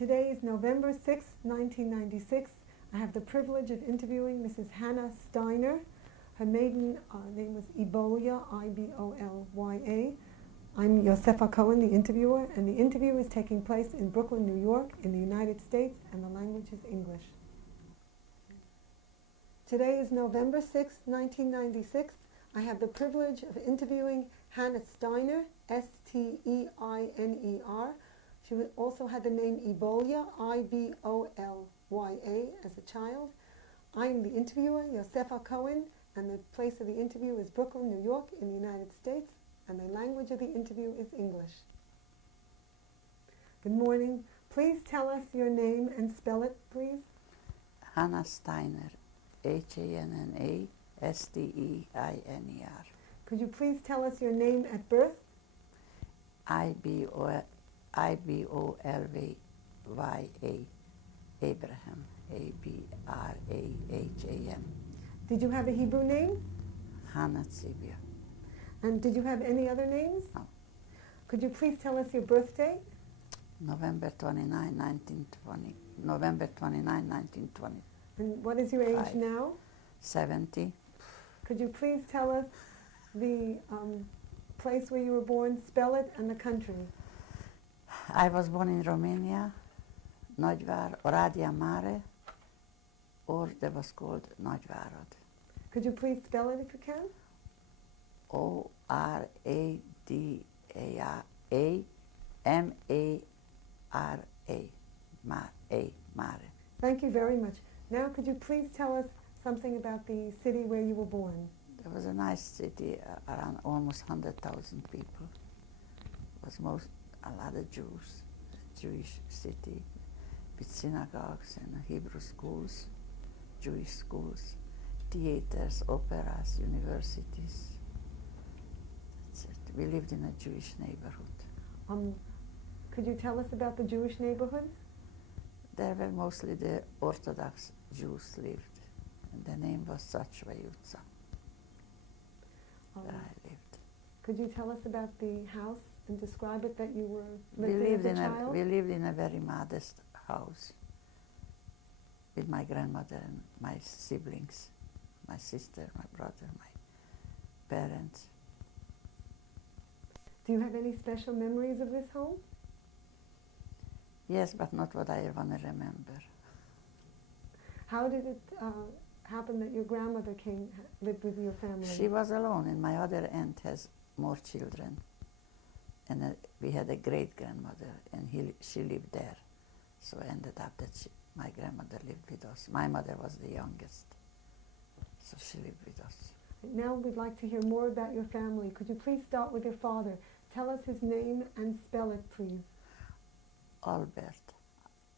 Today is November 6, 1996. I have the privilege of interviewing Mrs. Hannah Steiner. Her maiden name was Ibolya, I-B-O-L-Y-A. I'm Yosefa Cohen, the interviewer, and the interview is taking place in Brooklyn, New York, in the United States, and the language is English. Today is November 6, 1996. I have the privilege of interviewing Hannah Steiner, S-T-E-I-N-E-R. She also had the name Ibolya, I-B-O-L-Y-A, as a child. I am the interviewer, Yosefa Cohen, and the place of the interview is Brooklyn, New York, in the United States, and the language of the interview is English. Good morning. Please tell us your name and spell it, please. Hannah Steiner, H-A-N-N-A-S-T-E-I-N-E-R. Could you please tell us your name at birth? I-B-O-L-V-Y-A, Abraham, A-B-R-A-H-A-M. Did you have a Hebrew name? Hannah Tzibia. And did you have any other names? No. Could you please tell us your birth date? November 29, 1920. November 29, 1920. And what is your age now? 70. Could you please tell us the place where you were born, spell it, and the country? I was born in Romania, Nagyvár, Oradea Mare, or that was called Nagyvárad. Could you please spell it if you can? O-R-A-D-A-M-A-R-A, Mare. Thank you very much. Now could you please tell us something about the city where you were born? It was a nice city, around almost 100,000 people. It was a lot of Jews, Jewish city, with synagogues and Hebrew schools, Jewish schools, theaters, operas, universities. That's it. We lived in a Jewish neighborhood. Could you tell us about the Jewish neighborhood? There were mostly the Orthodox Jews lived, and the name was Sachvayutza, where I lived. Could you tell us about the house and describe it that you were lived in as a child? We lived in a very modest house with my grandmother and my siblings, my sister, my brother, my parents. Do you have any special memories of this home? Yes, but not what I want to remember. How did it happen that your grandmother lived with your family? She was alone, and my other aunt has more children. And we had a great-grandmother, and she lived there. So it ended up that my grandmother lived with us. My mother was the youngest, so she lived with us. Now we'd like to hear more about your family. Could you please start with your father? Tell us his name and spell it, please. Albert,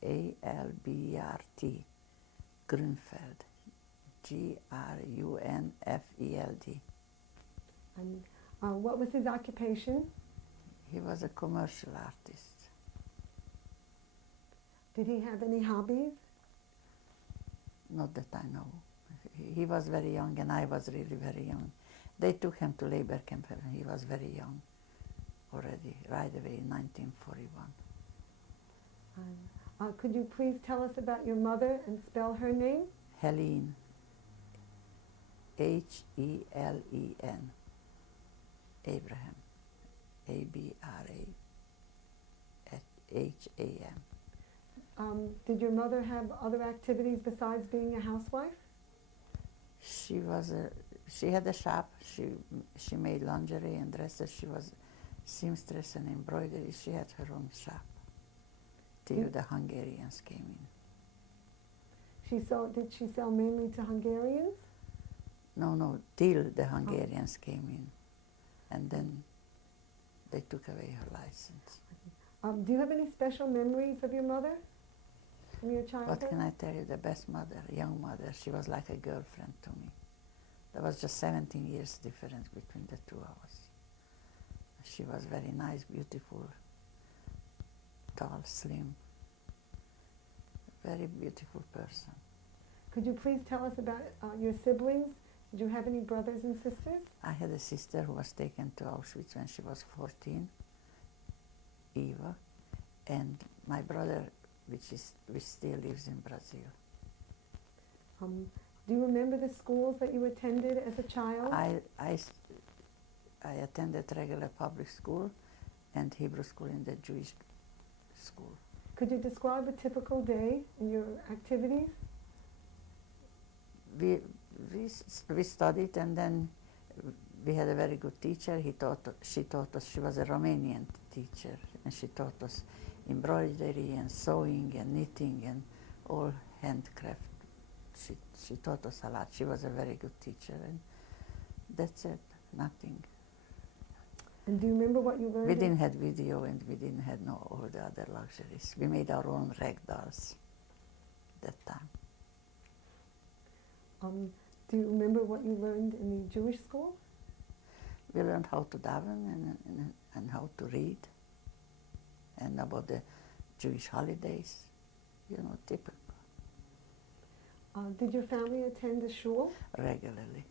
A-L-B-R-T, Grunfeld, G-R-U-N-F-E-L-D. And what was his occupation? He was a commercial artist. Did he have any hobbies? Not that I know. He was very young, and I was really very young. They took him to labor camp when he was very young already, right away in 1941. Could you please tell us about your mother and spell her name? Helene, H-E-L-E-N, Abraham, A-B-R-A-H-A-M. Did your mother have other activities besides being a housewife? She had a shop. She made lingerie and dresses. She was seamstress and embroidery. She had her own shop till the Hungarians came in. Did she sell mainly to Hungarians? No, till the Hungarians came in, and then they took away her license. Do you have any special memories of your mother from your childhood? What can I tell you? The best mother, young mother. She was like a girlfriend to me. There was just 17 years difference between the two of us. She was very nice, beautiful, tall, slim, very beautiful person. Could you please tell us about your siblings? Did you have any brothers and sisters? I had a sister who was taken to Auschwitz when she was 14, Eva, and my brother which still lives in Brazil. Do you remember the schools that you attended as a child? I attended regular public school and Hebrew school in the Jewish school. Could you describe a typical day in your activities? We studied, and then we had a very good teacher. She taught us. She was a Romanian teacher, and she taught us embroidery and sewing and knitting and all handcraft. She taught us a lot. She was a very good teacher, and that's it. Nothing. And do you remember what you learned? We didn't have video, and we didn't have all the other luxuries. We made our own rag dolls that time. Do you remember what you learned in the Jewish school? We learned how to daven and how to read, and about the Jewish holidays, typical. Did your family attend a shul? Regularly.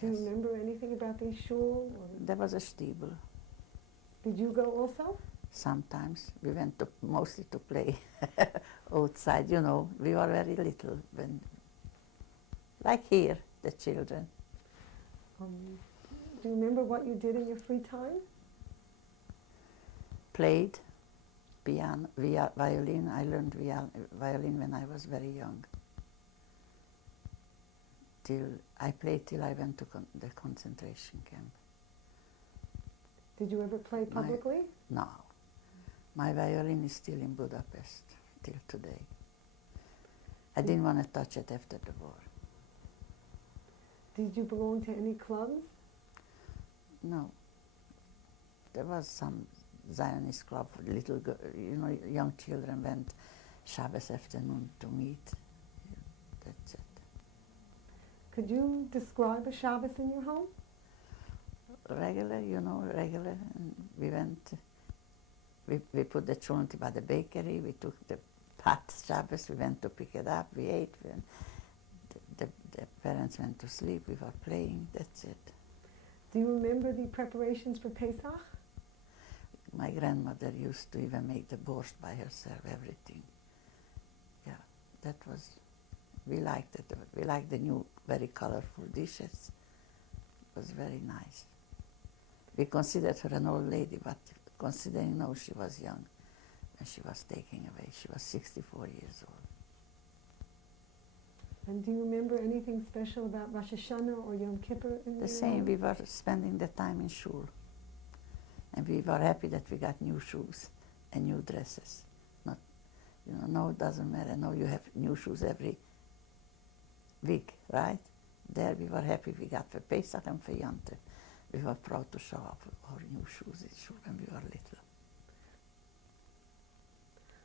Do you Yes. remember anything about the shul? Or There was a stiebel. did you go also? Sometimes we went mostly to play outside. We were very little when, like here, the children. Do you remember what you did in your free time? Played piano, violin. I learned violin when I was very young. I played till I went to the concentration camp. Did you ever play publicly? No. My violin is still in Budapest till today. I didn't want to touch it after the war. Did you belong to any clubs? No. There was some Zionist club for little, young children went Shabbos afternoon to meet. That's it. Could you describe a Shabbos in your home? Regular. And we went, we put the chulent by the bakery, we took the pot Shabbos, we went to pick it up, we ate, the parents went to sleep, we were playing, that's it. Do you remember the preparations for Pesach? My grandmother used to even make the borscht by herself, everything. Yeah, that was, we liked it. We liked the new, very colorful dishes. It was very nice. We considered her an old lady, but considering now she was young when she was taken away. She was 64 years old. And do you remember anything special about Rosh Hashanah or Yom Kippur in your The same, home? we were spending the time in shul. And we were happy that we got new shoes and new dresses. Now it doesn't matter. Now you have new shoes every week, right? There we were happy we got for Pesach and for Yom Tov. We were proud to show off our new shoes in shul when we were little.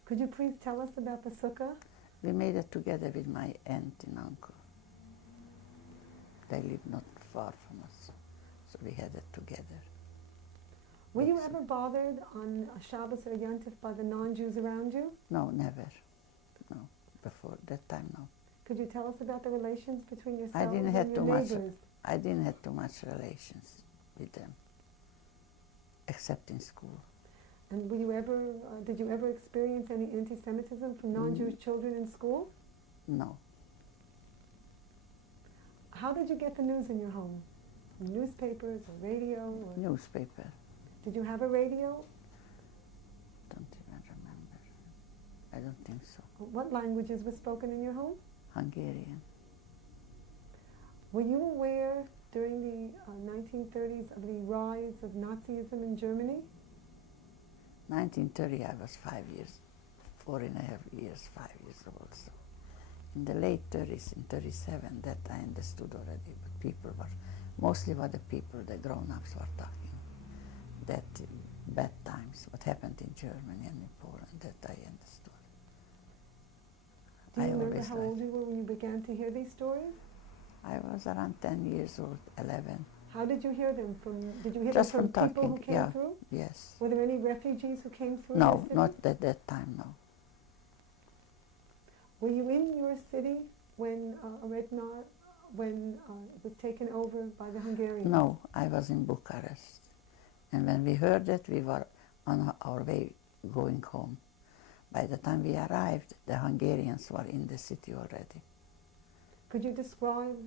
Could you please tell us about the sukkah? We made it together with my aunt and uncle. They lived not far from us, so we had it together. Were you ever bothered on Shabbos or Yom Tov by the non-Jews around you? No, never. No, before that time, no. Could you tell us about the relations between I yourselves didn't and have your too much. neighbors? I didn't have too much relations with them, except in school. And did you ever experience any anti-Semitism from non-Jewish children in school? No. How did you get the news in your home? From newspapers or radio? Or Newspaper. did you have a radio? Don't even remember. I don't think so. What languages were spoken in your home? Hungarian. Were you aware during the 1930s of the rise of Nazism in Germany? 1930, I was 5 years, 4.5 years, 5 years old. So in the late 30s, in 37, that I understood already. But people were, mostly what the people, the grown-ups were talking. That bad times, what happened in Germany and in Poland, that I understood. Do you remember always how liked- old you were when you began to hear these stories? I was around 10 years old, 11. How did you hear them? Did you hear Just them from from people who talking, came yeah. through? Yes. Were there any refugees who came through No, your city? not at that time, no. Were you in your city when it was taken over by the Hungarians? No, I was in And when we heard that, we were on our way going home by the time we arrived, the Hungarians were in the city already. Could you describe?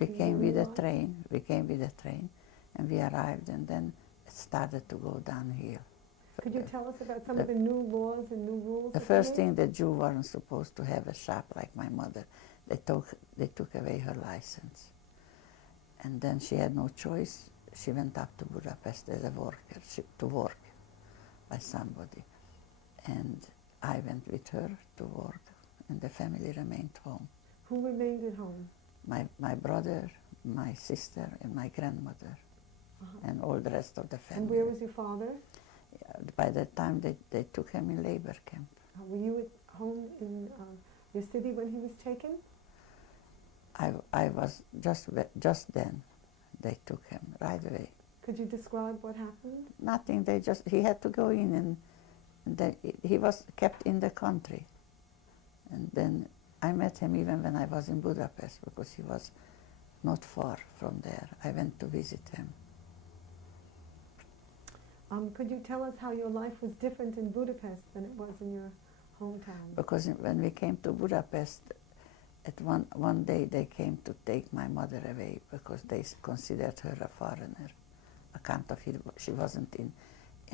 We the came with a arrival? train. We came with a train, and we arrived, and then it started to go downhill. Could you tell us about some of the new laws and new rules? The that first came? thing, the Jew weren't supposed to have a shop like my mother. They took away her license, and then she had no choice. She went up to Budapest as a worker to work by somebody, and I went with her to work, and the family remained home. Who remained at home? My brother, my sister, and my grandmother, and all the rest of the family. And where was your father? By that time, they took him in labor camp. Were you at home in your city when he was taken? I was just then. They took him right away. Could you describe what happened? Nothing. He had to go in, and he was kept in the country. And then I met him even when I was in Budapest, because he was not far from there. I went to visit him. Could you tell us how your life was different in Budapest than it was in your hometown? Because when we came to Budapest, at one day they came to take my mother away because they considered her a foreigner. Account of she wasn't in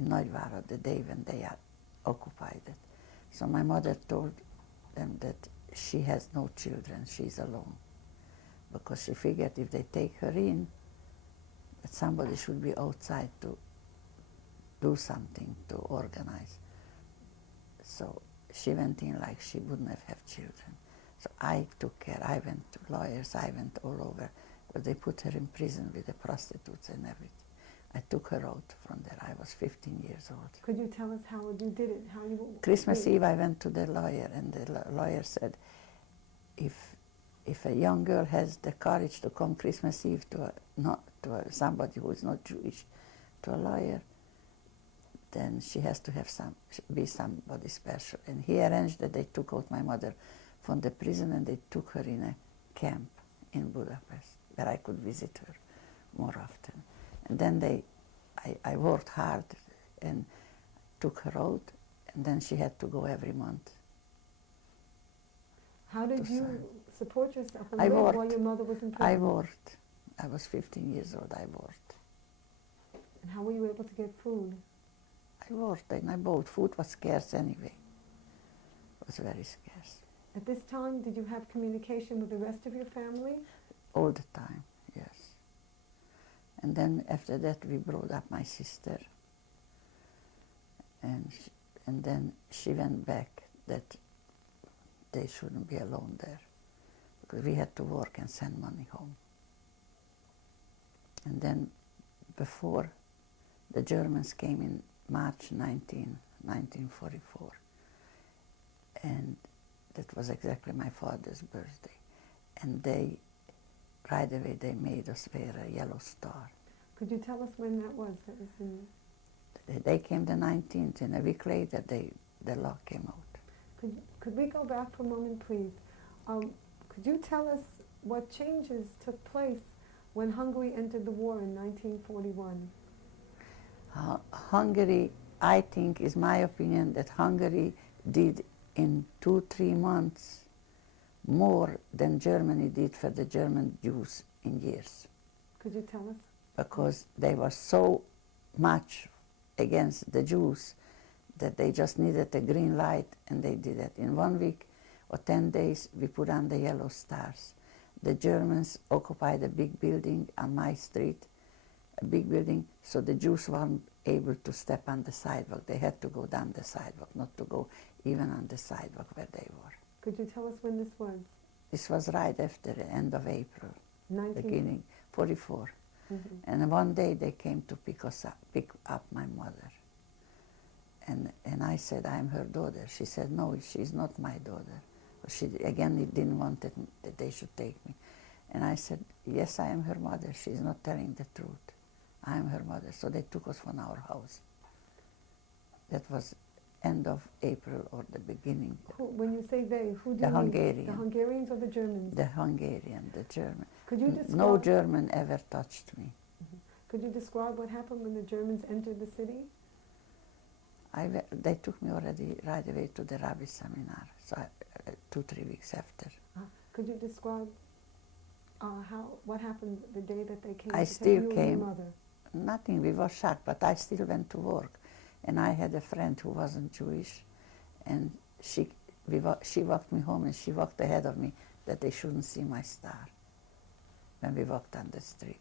Nagyvárad the day when they had occupied it. So my mother told them that she has no children, she's alone. Because she figured if they take her in, that somebody should be outside to do something, to organize. So she went in like she wouldn't have children. So I took care. I went to lawyers, I went all over. But they put her in prison with the prostitutes and everything. I took her out from there. I was 15 years old. Could you tell us how you did it? How you Christmas Eve I went to the lawyer, and the lawyer said, if a young girl has the courage to come Christmas Eve to somebody who is not Jewish, to a lawyer, then she has to be somebody special. And he arranged that they took out my mother from the prison, and they took her in a camp in Budapest, where I could visit her more often. And then I worked hard and took her out, and then she had to go every month. How did you support yourself and I live worked. while your mother was in prison? I worked. I was 15 years old, I worked. And how were you able to get food? I worked, and I bought. Food was scarce anyway. It was very scarce. At this time, did you have communication with the rest of your family? All the time, yes. And then after that we brought up my sister, and then she went back that they shouldn't be alone there, because we had to work and send money home. And then before the Germans came in March 1944, and that was exactly my father's birthday, and right away they made us wear a yellow star. Could you tell us when that was? That was in... They came the 19th, and a week later the law came out. Could we go back for a moment, please? Could you tell us what changes took place when Hungary entered the war in 1941? Hungary, I think, is my opinion, that Hungary did in 2-3 months more than Germany did for the German Jews in years. Could you tell us? Because they were so much against the Jews that they just needed a green light, and they did it. In 1 week or 10 days, we put on the yellow stars. The Germans occupied a big building on my street, a big building, so the Jews weren't able to step on the sidewalk. They had to go down the sidewalk, not to go even on the sidewalk where they were. Could you tell us when this was? This was right after the end of April, 19... beginning 44. Mm-hmm. And one day they came to pick up my mother. And I said, I'm her daughter. She said, no, she's not my daughter. She again didn't want that they should take me. And I said, yes, I am her mother. She's not telling the truth. I am her mother. So they took us from our house. That was end of April or the beginning. When you say they, who do The you mean? Hungarian. The Hungarians or the Germans? The Hungarian, the German. Could you describe... No German ever touched me. Mm-hmm. Could you describe what happened when the Germans entered the city? They took me already right away to the rabbi seminar, so 2-3 weeks after. Could you describe what happened the day that they came I to still take you and came. your mother? Nothing, we were shocked, but I still went to work. And I had a friend who wasn't Jewish, and she walked me home, and she walked ahead of me that they shouldn't see my star when we walked on the street.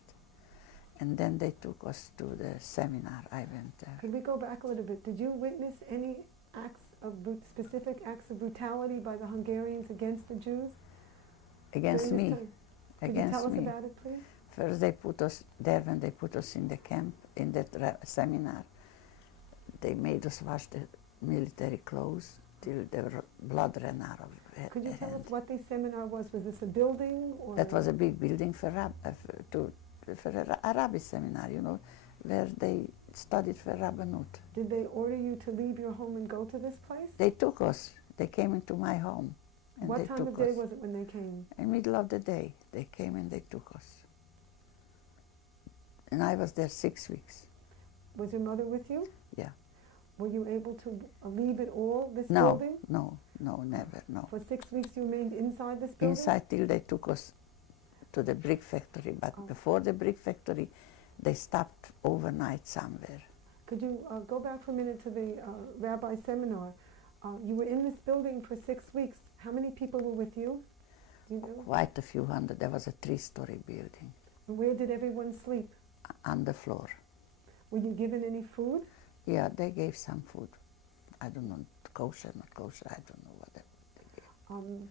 And then they took us to the seminar. I went there. Could we go back a little bit? Did you witness any specific acts of brutality by the Hungarians against the Jews? Against during me. this time? Could Against you tell me. us about it, please? First they put us there when they put us in the camp, in that seminar. They made us wash the military clothes till the blood ran out of it. Could you tell us what this seminar was? Was this a building? Or That was a big building for a rabbi seminar, you know, where they studied for Rabbanut. Did they order you to leave your home and go to this place? They took us. They came into my home. And What they time took of day us. was it when they came? In the middle of the day, they came and they took us. And I was there 6 weeks. Was your mother with you? Yeah. Were you able to leave it all, this No, building? no, never, no. For 6 weeks you remained inside this building? Inside till they took us to the brick factory. But before the brick factory, they stopped overnight somewhere. Could you go back for a minute to the rabbi seminar? You were in this building for 6 weeks. How many people were with you? Do you know? Quite a few hundred. There was a 3-story building. And where did everyone sleep? On the floor. Were you given any food? Yeah, they gave some food. I don't know, kosher, not kosher, I don't know what they gave.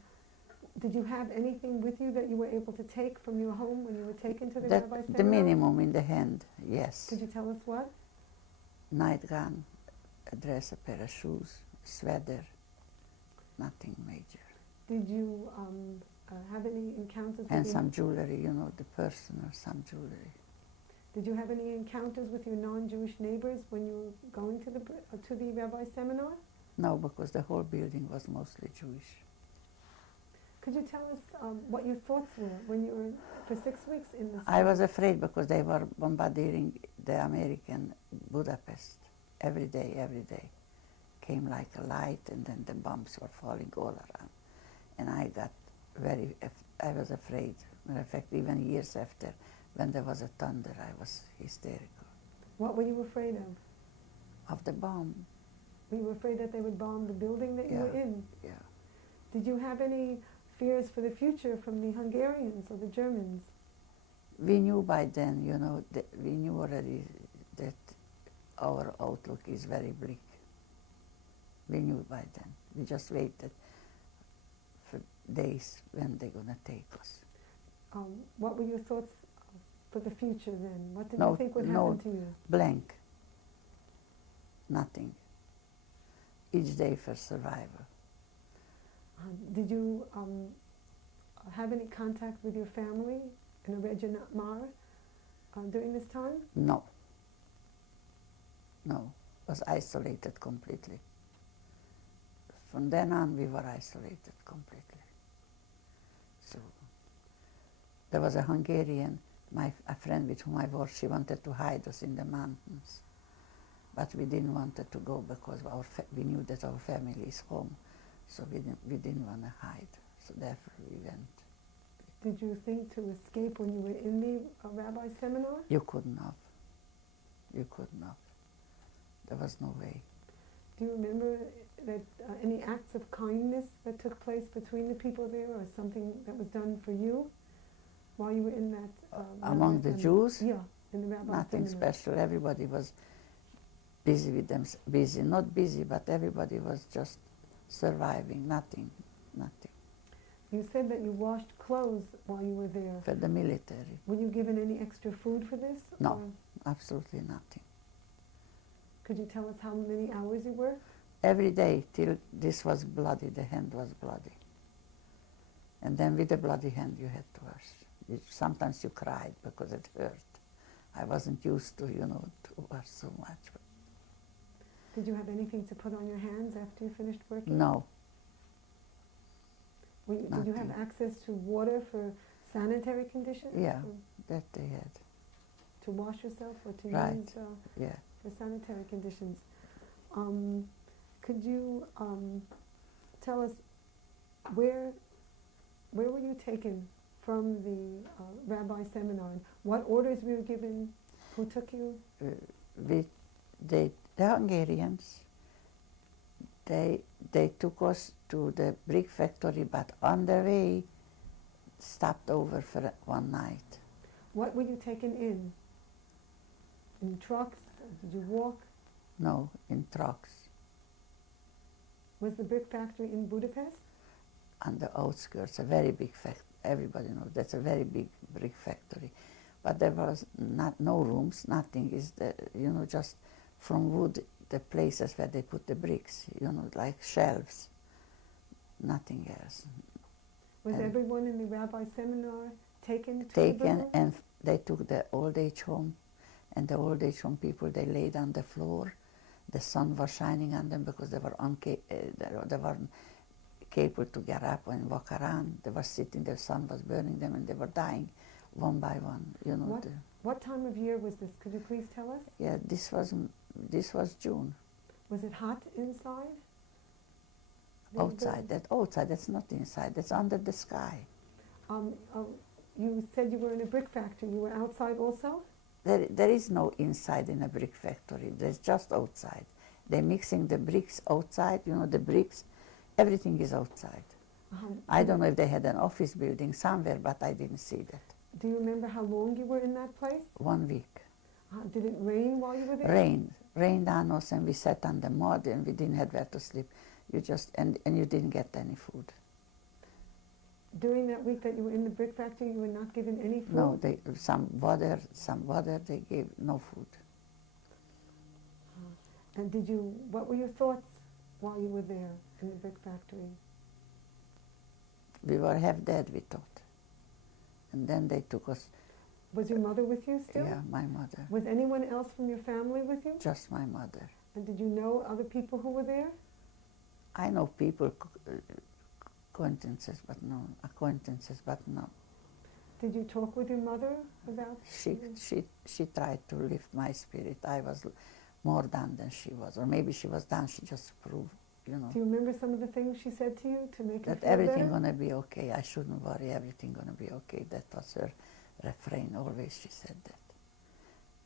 Did you have anything with you that you were able to take from your home when you were taken to the rabbi seminar? The minimum in the hand, yes. Could you tell us what? Nightgown, a dress, a pair of shoes, sweater, nothing major. Did you have any encounters And with some jewelry, you know, the person or some jewelry. Did you have any encounters with your non-Jewish neighbors when you were going to the rabbi seminar? No, because the whole building was mostly Jewish. Could you tell us what your thoughts were when you were for 6 weeks in this? I was afraid because they were bombarding the American Budapest every day. Came like a light, and then the bombs were falling all around. And I was afraid. Matter of fact, even years after, when there was a thunder, I was hysterical. What were you afraid of? Of the bomb. Were you afraid that they would bomb the building that you were in? Yeah. Did you have any fears for the future from the Hungarians or the Germans? We knew by then, you know, we knew already that our outlook is very bleak. We knew by then. We just waited for days when they're going to take us. What were your thoughts for the future then? What did you think would happen to you? Blank. Nothing. Each day for survival. Did you have any contact with your family in the Regina Mar during this time? No. Was isolated completely. From then on, we were isolated completely. So there was a Hungarian, a friend with whom I worked. She wanted to hide us in the mountains, but we didn't want to go because we knew that our family is home, so we didn't want to hide. So therefore, we went. Did you think to escape when you were in the rabbi seminar? You couldn't have. You couldn't have. There was no way. Do you remember that any acts of kindness that took place between the people there, or something that was done for you while you were in that among the Jews? Yeah, in the rabbi Nothing seminar. special. Everybody was busy with them. Busy, not busy, but everybody was just surviving. Nothing. You said that you washed clothes while you were there. For the military. Were you given any extra food for this? No, or absolutely nothing. could you tell us how many hours you worked? Every day till this was bloody, the hand was bloody. And then with the bloody hand you had to wash. Sometimes you cried because it hurt. I wasn't used to, to wash so much. Did you have anything to put on your hands after you finished working? No. Did you have access to water for sanitary conditions? Yeah, that they had. To wash yourself or to Right. use Yeah. for sanitary conditions? Could you tell us where were you taken from the rabbi seminar? What orders were you given? Who took you? The Hungarians, they took us to the brick factory, but on the way stopped over for one night. What were you taken in? In trucks? Did you walk? No, in trucks. Was the brick factory in Budapest? On the outskirts, a very big factory. Everybody knows that's a very big brick factory. But there was no rooms, nothing. Is just from wood, the places where they put the bricks, like shelves. Nothing else. Was And everyone in the rabbi seminar taken to the building? And they took the old age home, and the old age home people, they laid on the floor. The sun was shining on them because they weren't capable to get up and walk around. They were sitting, the sun was burning them, and they were dying one by one. What time of year was this? Could you please tell us? Yeah, this was June. Was it hot inside? Outside, that's not inside, that's under the sky. You said you were in a brick factory. You were outside also? There is no inside in a brick factory, there's just outside. They're mixing the bricks outside, the bricks, everything is outside. I don't know if they had an office building somewhere, but I didn't see that. Do you remember how long you were in that place? 1 week. Did it rain while you were there? Rained on us, and we sat on the mud, and we didn't have where to sleep. And you didn't get any food. During that week that you were in the brick factory, you were not given any food? No, some water, they gave no food. And what were your thoughts while you were there in the brick factory? We were half dead, we thought. And then they took us. Was your mother with you still? Yeah, my mother. Was anyone else from your family with you? Just my mother. And did you know other people who were there? I know people, acquaintances, but no. Did you talk with your mother about? She tried to lift my spirit. I was more done than she was, or maybe she was done. She just proved, Do you remember some of the things she said to you to make you that feel everything better? gonna be okay. I shouldn't worry. Everything gonna be okay. That was her refrain. Always she said that.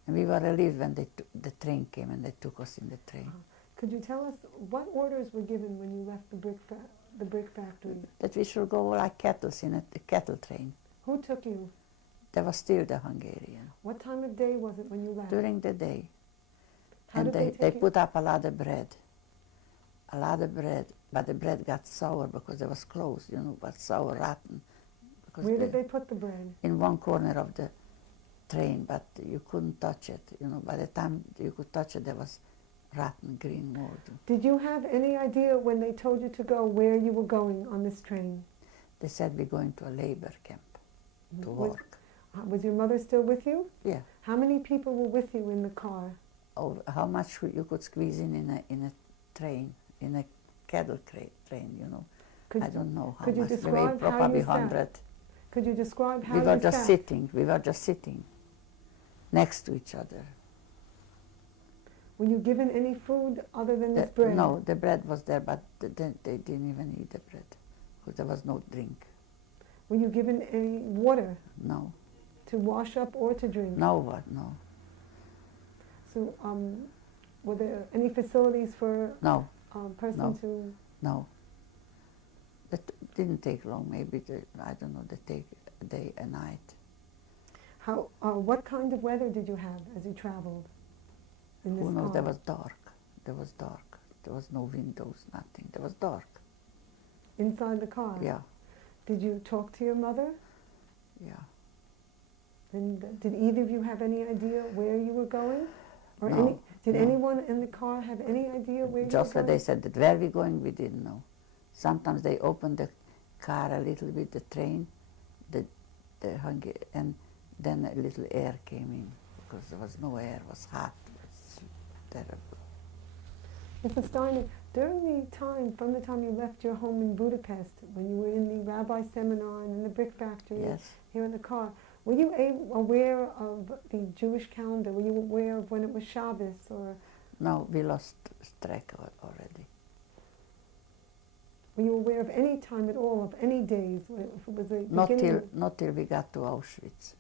And we were relieved when the train came and they took us in the train. Could you tell us what orders were given when you left the brick factory? That we should go like cattle in a cattle train. Who took you? There was still the Hungarian. What time of day was it when you left? During the day. How And did they take put up a lot of bread, but the bread got sour because it was closed, but sour, rotten. Where did they put the bread? In one corner of the train, but you couldn't touch it. By the time you could touch it, there was rotten green mold. Did you have any idea when they told you to go where you were going on this train? They said we're going to a labor camp to work. Was your mother still with you? Yeah. How many people were with you in the car? Oh, how much you could squeeze in a train, in a cattle train, I don't know how could you much. describe how probably you sat? 100. Could you describe how We you were sat? just sitting. We were just sitting next to each other. Were you given any food other than this bread? No, the bread was there, but they didn't even eat the bread because there was no drink. Were you given any water No. to wash up or to drink? No. So, were there any facilities for No. a person No. to? No. That didn't take long. Maybe I don't know. They take a day, a night. How? What kind of weather did you have as you traveled in this Who knows? car? There was dark. There was no windows. Nothing. There was dark. Inside the car? Yeah. Did you talk to your mother? Yeah. And did either of you have any idea where you were going? Or No, did no. anyone in the car have any idea where you Just were when going? they said that where we going, we didn't know. Sometimes they opened the car a little bit, the train, and then a little air came in because there was no air. It was hot. It was terrible. Mrs. Steiner, from the time you left your home in Budapest, when you were in the rabbi seminar and in the brick factory, Yes. here in the car, were you aware of the Jewish calendar? Were you aware of when it was Shabbos? Or No, we lost track already. Were you aware of any time at all, of any days, if it was the beginning? Not till we got to Auschwitz.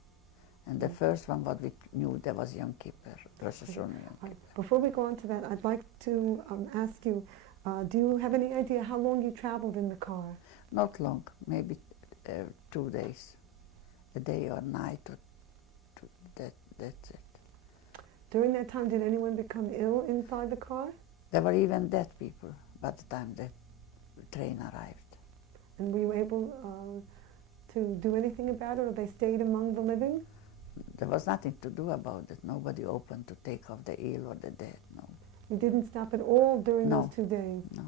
And the first one, what we knew, there was Yom Kippur, Rosh Hashanah, Yom Kippur. Before we go on to that, I'd like to ask you, do you have any idea how long you traveled in the car? Not long, maybe 2 days, a day or night, or that's it. During that time, did anyone become ill inside the car? There were even dead people by the time the train arrived. And were you able to do anything about it, or they stayed among the living? There was nothing to do about it. Nobody opened to take off the ill or the dead, no. You didn't stop at all during No. those 2 days? No.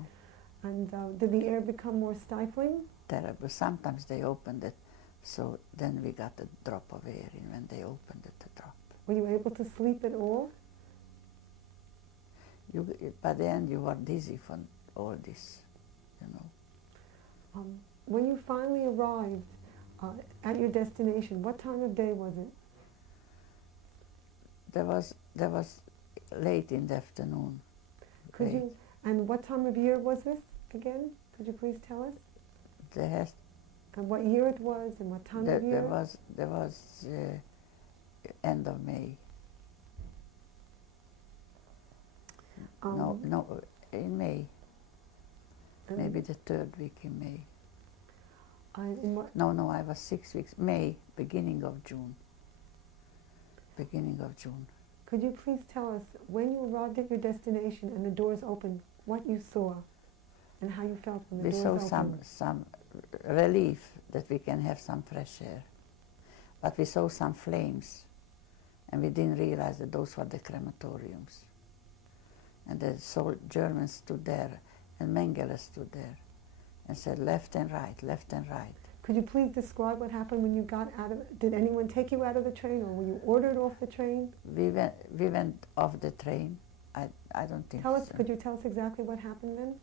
And did the air become more stifling? Terrible. Sometimes they opened it, so then we got a drop of air in when they opened it, a drop. Were you able to sleep at all? By the end, you were dizzy from all this, you know. When you finally arrived at your destination, what time of day was it? There was late in the afternoon. Could you? And what time of year was this again? Could you please tell us? And what year it was, and what time of year? There was end of May. No, in May. Maybe the 3rd week in May. No, I was 6 weeks. May, beginning of June. Beginning of June. Could you please tell us, when you arrived at your destination and the doors opened, what you saw and how you felt when the doors opened? We saw some relief that we can have some fresh air. But we saw some flames, and we didn't realize that those were the crematoriums. And the Germans stood there, and Mengele stood there, and said left and right, left and right. Could you please describe what happened when you got out of, did anyone take you out of the train, or were you ordered off the train? We went off the train. I don't think so. Could you tell us exactly what happened then?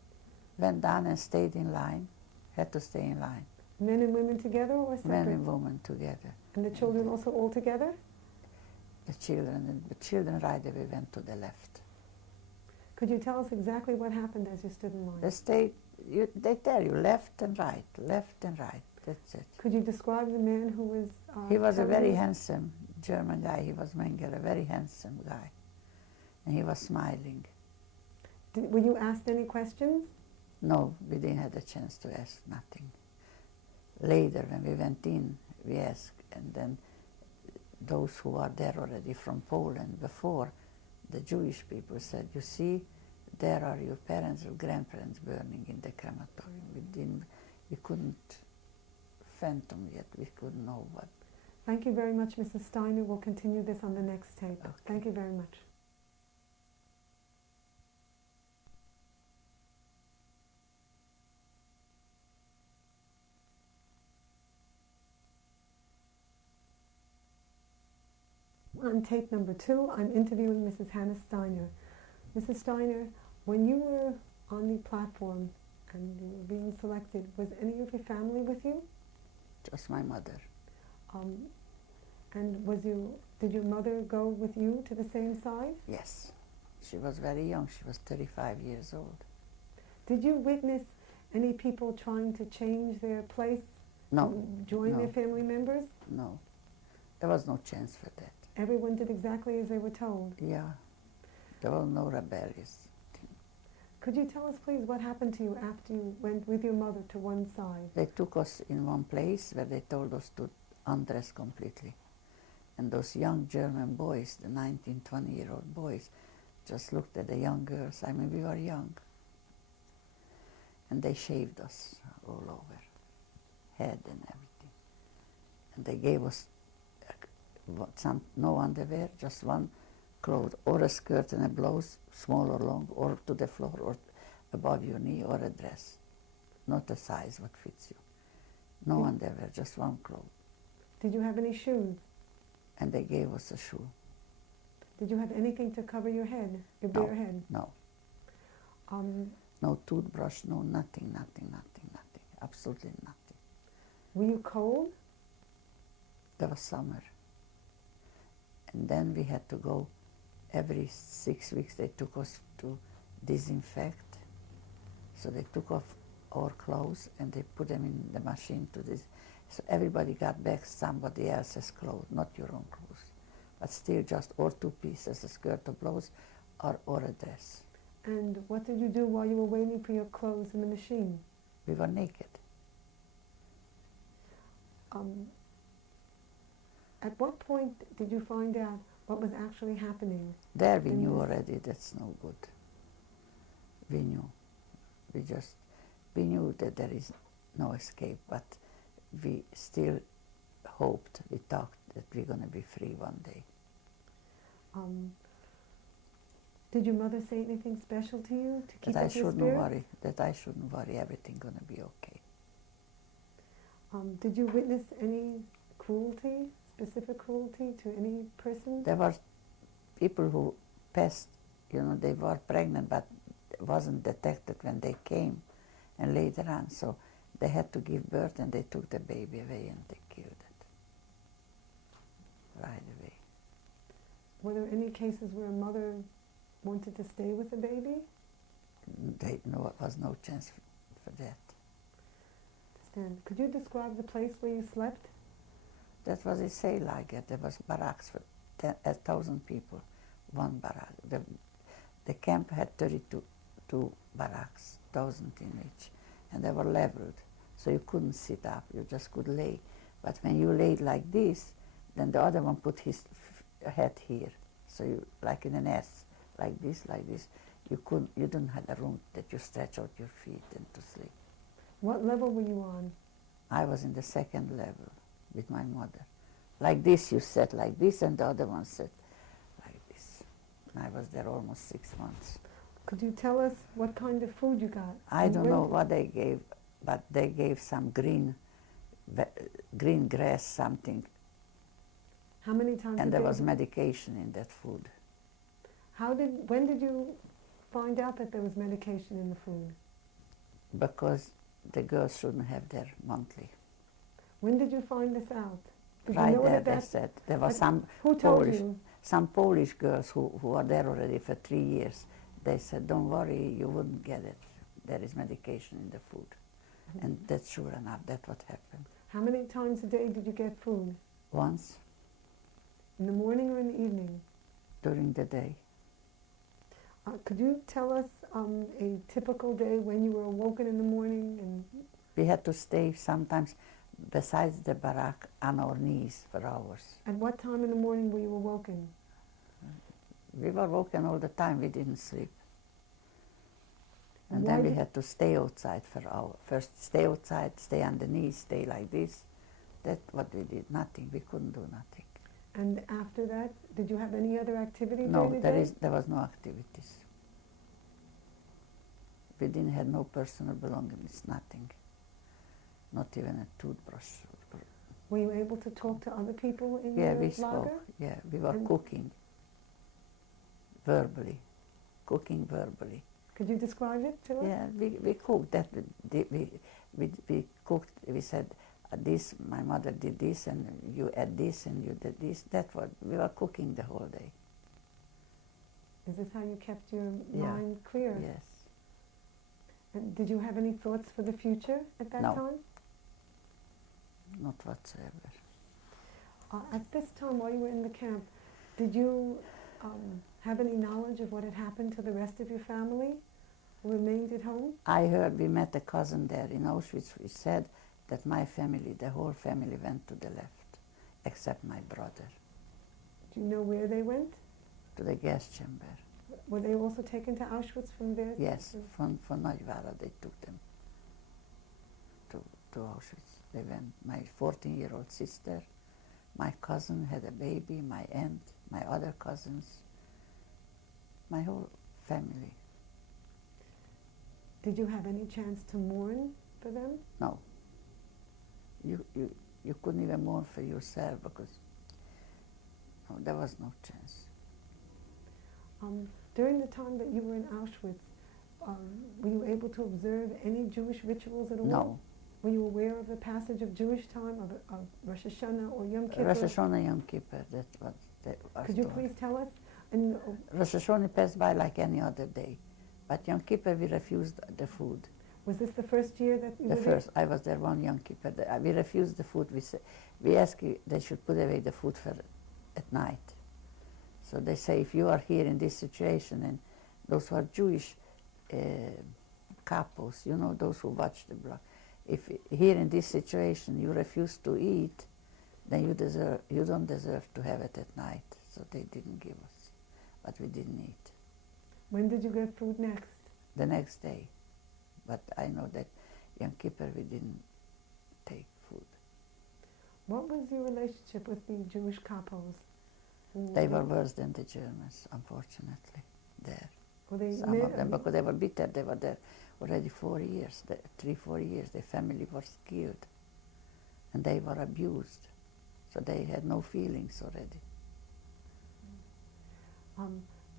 Went down and stayed in line, had to stay in line. Men and women together or separate? Men and women together. And the children also all together? The children right away went to the left. Could you tell us exactly what happened as you stood in line? They tell you left and right, that's it. Could you describe the man who was he was a very handsome German guy. He was Mengele, a very handsome guy. And he was smiling. Were you asked any questions? No, we didn't have the chance to ask nothing. Later, when we went in, we asked, and then those who are there already from Poland before, the Jewish people said, you see, there are your parents or grandparents burning in the crematorium. We couldn't fathom yet, we couldn't know what. Thank you very much, Mrs. Steiner. We'll continue this on the next tape. Okay. Thank you very much. On tape number 2, I'm interviewing Mrs. Hannah Steiner. Mrs. Steiner, when you were on the platform and you were being selected, was any of your family with you? Just my mother. And did your mother go with you to the same side? Yes. She was very young. She was 35 years old. Did you witness any people trying to change their place? No. Join their family members? No. There was no chance for that. Everyone did exactly as they were told? Yeah. There was no rebellious thing. Could you tell us, please, what happened to you after you went with your mother to one side? They took us in one place where they told us to undress completely. And those young German boys, the 19, 20-year-old boys, just looked at the young girls. I mean, we were young. And they shaved us all over, head and everything. And they gave us no underwear, just one cloth, or a skirt and a blouse, small or long, or to the floor, or above your knee, or a dress. Not a size what fits you. No underwear, just one cloth. Did you have any shoes? And they gave us a shoe. Did you have anything to cover your head, your bare head? No. No toothbrush, no nothing, absolutely nothing. Were you cold? There was summer. And then we had to go every 6 weeks they took us to disinfect. So they took off our clothes and they put them in the machine to this. So everybody got back somebody else's clothes, not your own clothes. But still just or 2 pieces, a skirt or blouse or a dress. And what did you do while you were waiting for your clothes in the machine? We were naked. At what point did you find out what was actually happening? There we knew already that's no good. We knew. We knew that there is no escape, but we still hoped, we thought that we're going to be free one day. Did your mother say anything special to you to keep That I up your shouldn't spirits? worry, that I shouldn't worry, everything going to be okay. Did you witness any cruelty, specific cruelty to any person? There were people who passed, they were pregnant, but it wasn't detected when they came, and later on, so they had to give birth and they took the baby away and they killed it right away. Were there any cases where a mother wanted to stay with the baby? There was no chance for that. Understand. Could you describe the place where you slept? That was a say like it. There was barracks for 1,000 people, one barrack. The camp had 32 barracks, 1,000 in each, and they were leveled, so you couldn't sit up, you just could lay. But when you laid like this, then the other one put his head here, so you, like in an S, like this, you didn't have a room that you stretch out your feet and to sleep. What level were you on? I was in the 2nd level with my mother. Like this, you sat like this, and the other one sat like this. And I was there almost 6 months. Could you tell us what kind of food you got? I don't know what they gave, but they gave some green grass something. How many times And a there day? was medication in that food. When did you find out that there was medication in the food? Because the girls shouldn't have their monthly. When did you find this out? Did Right you know there, that they said. There were but some who told Polish, you? some Polish girls who are there already for 3 years. They said, don't worry, you wouldn't get it. There is medication in the food. And that's sure enough, that's what happened. How many times a day did you get food? Once, In the morning or in the evening? during the day. Could you tell us a typical day when you were awoken in the morning? And We had to stay sometimes besides the barrack on our knees for hours. at what time in the morning were you awoken? We were woken all the time, we didn't sleep. And Why then we did- had to stay outside for hours. First stay outside, stay on the knees, stay like this. That's what we did, nothing, we couldn't do nothing. And after that, did you have any other activity No, during the day? there was no activities. We didn't have no personal belongings, nothing. Not even a toothbrush. Were you able to talk to other people in Yeah, your we lager? spoke. Yeah, we were And- cooking verbally. Cooking verbally. Could you describe it to us? Yeah, we cooked that. We cooked. We said this. My mother did this, and you add this, and you did this. That what we were cooking the whole day. Is this how you kept your Yeah. mind clear? Yes. And did you have any thoughts for the future at that No. time? Not whatsoever. At this time, while you were in the camp, did you have any knowledge of what had happened to the rest of your family who remained at home? I heard we met a cousin there in Auschwitz. We said that my family, the whole family, went to the left, except my brother, Do you know where they went? to the gas chamber. Were they also taken to Auschwitz from there? Yes, from Nagyvárad they took them to Auschwitz. They went. My 14-year-old sister, my cousin had a baby, my aunt, my other cousins, my whole family. Did you have any chance to mourn for them? No. You couldn't even mourn for yourself because no, there was no chance. During the time that you were in Auschwitz, were you able to observe any Jewish rituals at all? No. Were you aware of the passage of Jewish time, of Rosh Hashanah or Yom Kippur? Rosh Hashanah, Yom Kippur, that's what they are Could you taught. please tell us And Rosh Hashanah passed by like any other day. But Yom Kippur, we refused the food. was this the first year that you The were first, I was there one Yom Kippur. We refused the food. We asked they should put away the food for at night. So they say, if you are here in this situation, and those who are Jewish couples, you know, those who watch the blog, if here in this situation you refuse to eat, then you don't deserve to have it at night. So they didn't give us, but we didn't eat. When did you get food next? The next day. But I know that Yom Kippur we didn't take food. What was your relationship with the Jewish couples? They were worse than the Germans, unfortunately, there. Were they Some of them, because they were bitter. They were there already 4 years, 3-4 years. Their family was killed, and they were abused. So they had no feelings already.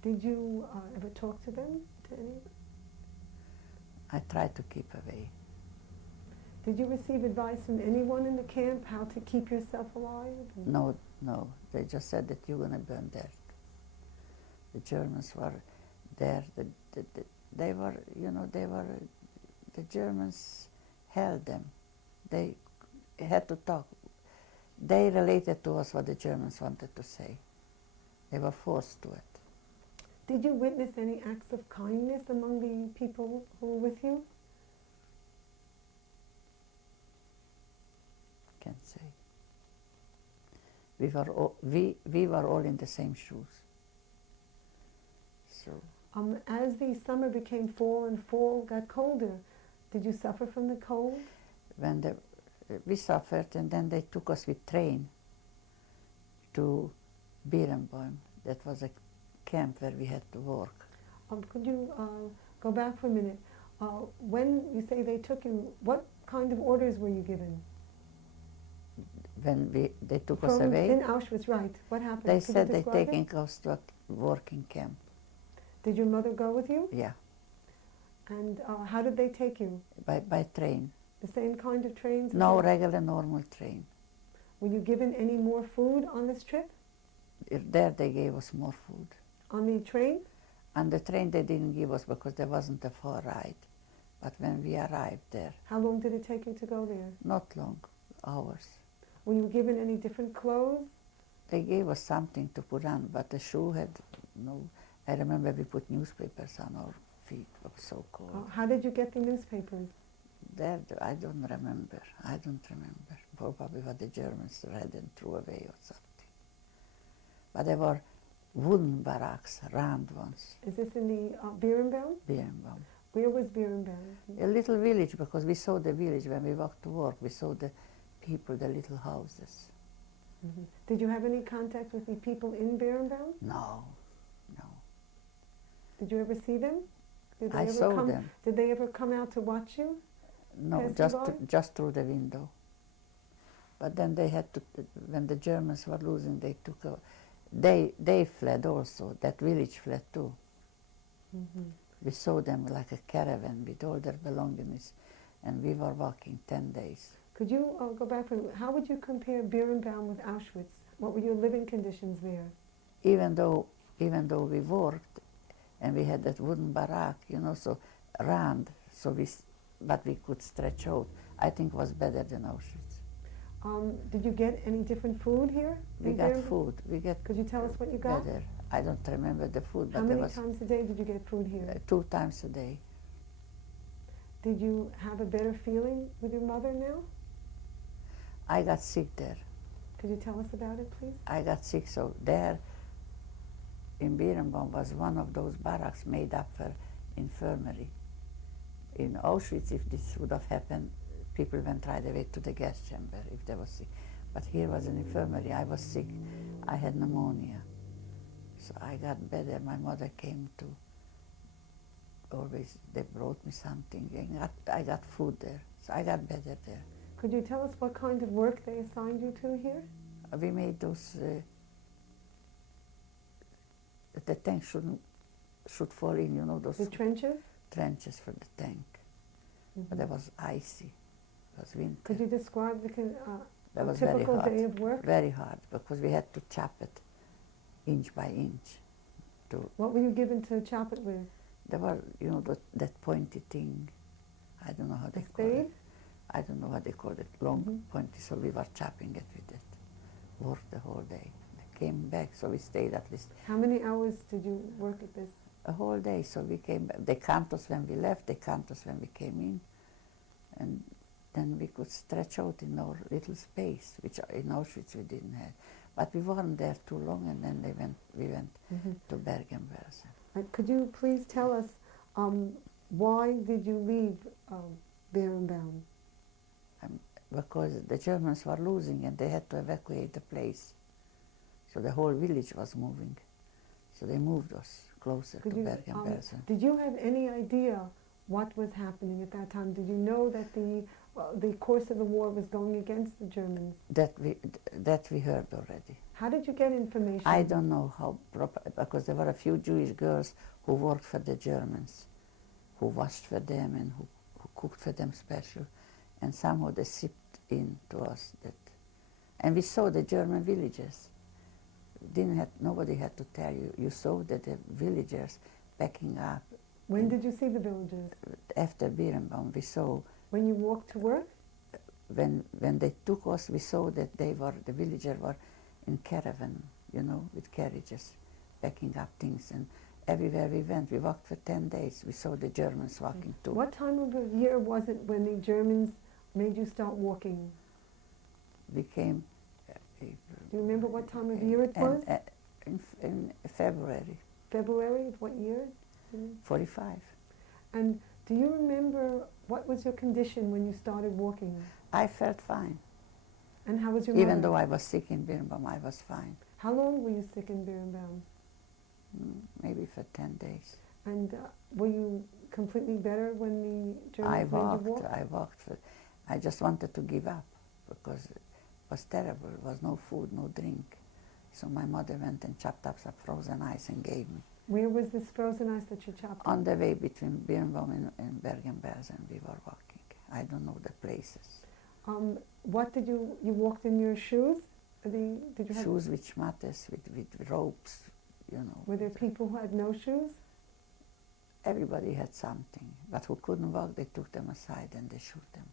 Did you ever talk to them, to any? I tried to keep away. Did you receive advice from anyone in the camp how to keep yourself alive? No. They just said that you're going to burn there. The Germans were there. They were, you know, the Germans held them. They had to talk. They related to us what the Germans wanted to say. They were forced to it. Did you witness any acts of kindness among the people who were with you? Can't say. We were all in the same shoes. So As the summer became fall and fall got colder, did you suffer from the cold? when we suffered, and then they took us with train to Birnbaum. That was a camp where we had to work. Could you go back for a minute? When you say they took you, what kind of orders were you given? When they took us away, in Auschwitz, right? What happened? they Could you said they're describe it? taking us to a working camp. Did your mother go with you? Yeah, And how did they take you? by train. The same kind of trains? No regular normal train. Were you given any more food on this trip? There they gave us more food. On the train? On the train they didn't give us because there wasn't a far ride. But when we arrived there, How long did it take you to go there? not long, hours. Were you given any different clothes? They gave us something to put on, but the shoe had no. I remember we put newspapers on our feet. It was so cold. How did you get the newspapers? There, I don't remember. Probably what the Germans read and threw away or something. But there were wooden barracks, round ones. Is this in the Birnbaum? Birnbaum. Where was Birnbaum? A little village, because we saw the village when we walked to work. We saw the people, the little houses. Mm-hmm. Did you have any contact with the people in Birnbaum? No. Did you ever see them? Did they I ever saw come, them. Did they ever come out to watch you? No, Passing by? just through the window. But then they had to, when the Germans were losing, they took a, they fled also. That village fled too. Mm-hmm. We saw them like a caravan with all their belongings, and we were walking 10 days. Could you go back for a minute? How would you compare Birnbaum with Auschwitz? What were your living conditions there? Even though we worked, and we had that wooden barrack, you know, so round, but we could stretch out. I think it was better than Auschwitz. Did you get any different food here? We in got Birnbaum? food. We get Could you tell us what you got? better. I don't remember the food, but How there many was times a day did you get food here? 2 times a day. Did you have a better feeling with your mother now? I got sick there. Could you tell us about it, please? I got sick, so there in Birnbaum was one of those barracks made up for infirmary. In Auschwitz, if this would have happened, people went right away to the gas chamber if they were sick. But here was an infirmary. I was sick. I had pneumonia. So I got better. My mother came to always, they brought me something. And I got food there. So I got better there. Could you tell us what kind of work they assigned you to here? We made those, the tank should fall in, you know, those The trenches? trenches for the tank. Mm-hmm. But it was icy. It was winter. Could you describe That a was very typical hard. day of work? Very hard, because we had to chop it inch by inch. to. What were you given to chop it with? There were, you know, that pointy thing. I don't know how they call spade? it. I don't know what they call it. Long, Mhm. pointy. So we were chopping it with it. Worked the whole day. Came back, so we stayed at least How many hours did you work at this? a whole day. So we came back. They count us when we left, they count us when we came in. And then we could stretch out in our little space, which in Auschwitz we didn't have. But we weren't there too long, and then we went to Bergen-Belsen. Could you please tell us why did you leave Berenbaum? Because the Germans were losing and they had to evacuate the place. So the whole village was moving. So they moved us closer to Bergen-Belsen. Did you have any idea what was happening at that time? Did you know that the course of the war was going against the Germans? That we heard already. How did you get information? I don't know how proper, because there were a few Jewish girls who worked for the Germans, who washed for them and who cooked for them special, and somehow they sipped in to us that, and we saw the German villages. Nobody had to tell you. You saw that the villagers packing up. When did you see the villagers? After Berenbaum, we saw. When you walked to work? When they took us, we saw that the villagers were in caravan, you know, with carriages, packing up things, and everywhere we went, we walked for 10 days. We saw the Germans walking too. What time of the year was it when the Germans made you start walking? We came. Do you remember what time of year it was? In February. February of what year? 45. And do you remember what was your condition when you started walking? I felt fine. And how was your Even mother? though I was sick in Birnbaum, I was fine. How long were you sick in Berenbaum? Maybe for 10 days. And were you completely better when the Germans made you walk? I walked. I just wanted to give up because it was terrible. There was no food, no drink. So my mother went and chopped up some frozen ice and gave me. Where was this frozen ice that you chopped up? On the way between Birnbaum and Bergen-Belsen, we were walking. I don't know the places. What did you walked in your shoes? Did you have shoes with schmattes, with ropes, you know. Were there people who had no shoes? Everybody had something, but who couldn't walk, they took them aside and they shoot them.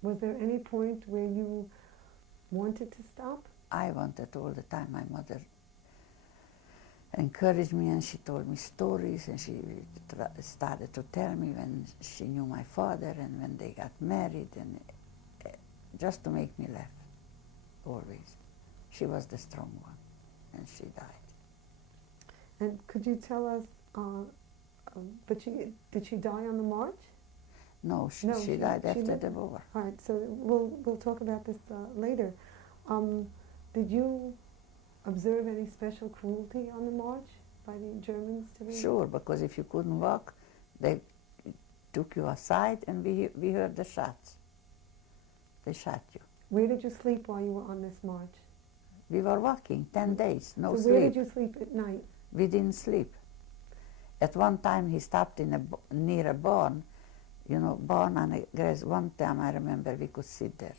Was there any point where you wanted to stop? I wanted all the time. My mother encouraged me and she told me stories and she started to tell me when she knew my father and when they got married, and just to make me laugh, always. She was the strong one and she died. And could you tell us, did she die on the march? No, she died after the war. All right, so we'll talk about this later. Did you observe any special cruelty on the march by the Germans to the... Sure, because if you couldn't walk, they took you aside and we heard the shots. They shot you. Where did you sleep while you were on this march? We were walking 10 days, no sleep. So where did you sleep at night? We didn't sleep. At one time he stopped near a barn, you know, barn on a grass. One time I remember we could sit there.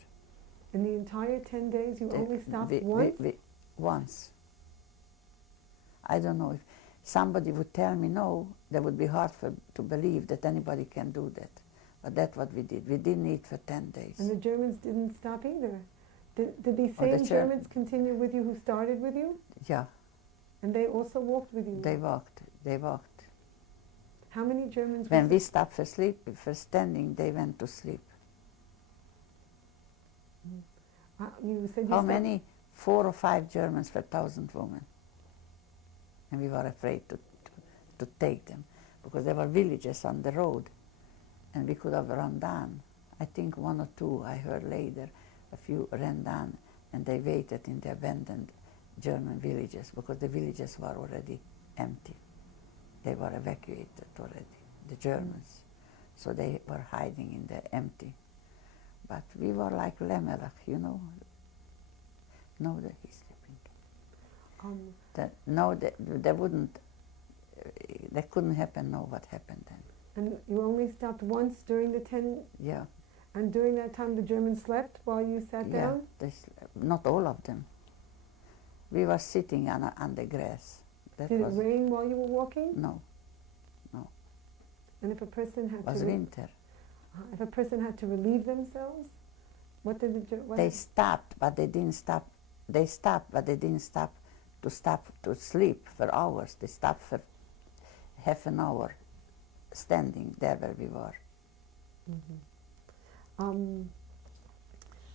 In the entire 10 days you only stopped once? Once. I don't know, if somebody would tell me no, that would be hard to believe that anybody can do that. But that's what we did. We didn't eat for 10 days. And the Germans didn't stop either. Did these same Germans continue with you who started with you? Yeah. And they also walked with you? They walked. How many Germans? When we stopped for sleep, for standing, they went to sleep. You said you How many? 4 or 5 Germans for 1,000 women. And we were afraid to take them because there were villages on the road and we could have run down. I think 1 or 2, I heard later, a few ran down and they waited in the abandoned German villages because the villages were already empty. They were evacuated already, the Germans. So they were hiding in the empty. But we were like Lemelech, you know. No, that he's sleeping. That couldn't happen, no, what happened then. And you only stopped once during the 10? Yeah. And during that time the Germans slept while you sat down? Yeah, not all of them. We were sitting on the grass. Did it rain while you were walking? No. And if a person had It was to winter. if a person had to relieve themselves, what did They stopped, but they didn't stop. They stopped, but they didn't stop to sleep for hours. They stopped for half an hour, standing there where we were.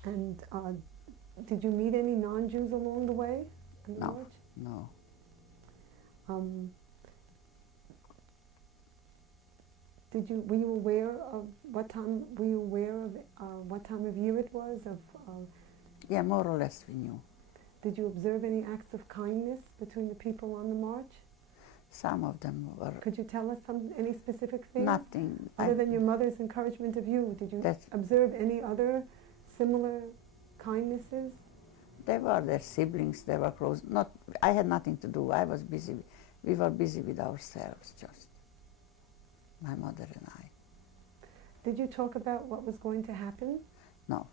And did you meet any non-Jews along the way? In the No, march? no. Were you aware of what time? Were you aware of what time of year it was? Yeah, more or less we knew. Did you observe any acts of kindness between the people on the march? Some of them were. Could you tell us any specific things? Nothing. Other than your mother's encouragement of you, did you observe any other similar kindnesses? They were their siblings. They were close. I had nothing to do. I was busy. We were busy with ourselves, just my mother and I. Did you talk about what was going to happen? No.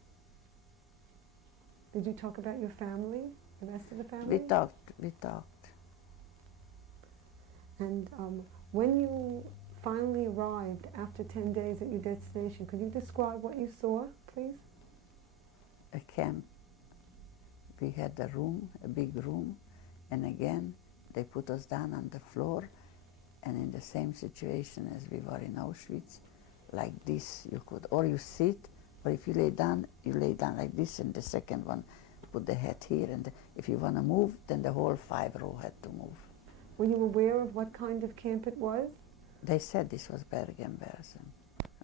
Did you talk about your family, the rest of the family? We talked. And when you finally arrived after 10 days at your destination, could you describe what you saw, please? A camp. We had a room, a big room, and again they put us down on the floor, and in the same situation as we were in Auschwitz, like this you could, or you sit, or if you lay down like this, and the second one put the head here, and if you want to move, then the whole 5 row had to move. Were you aware of what kind of camp it was? They said this was Bergen-Belsen.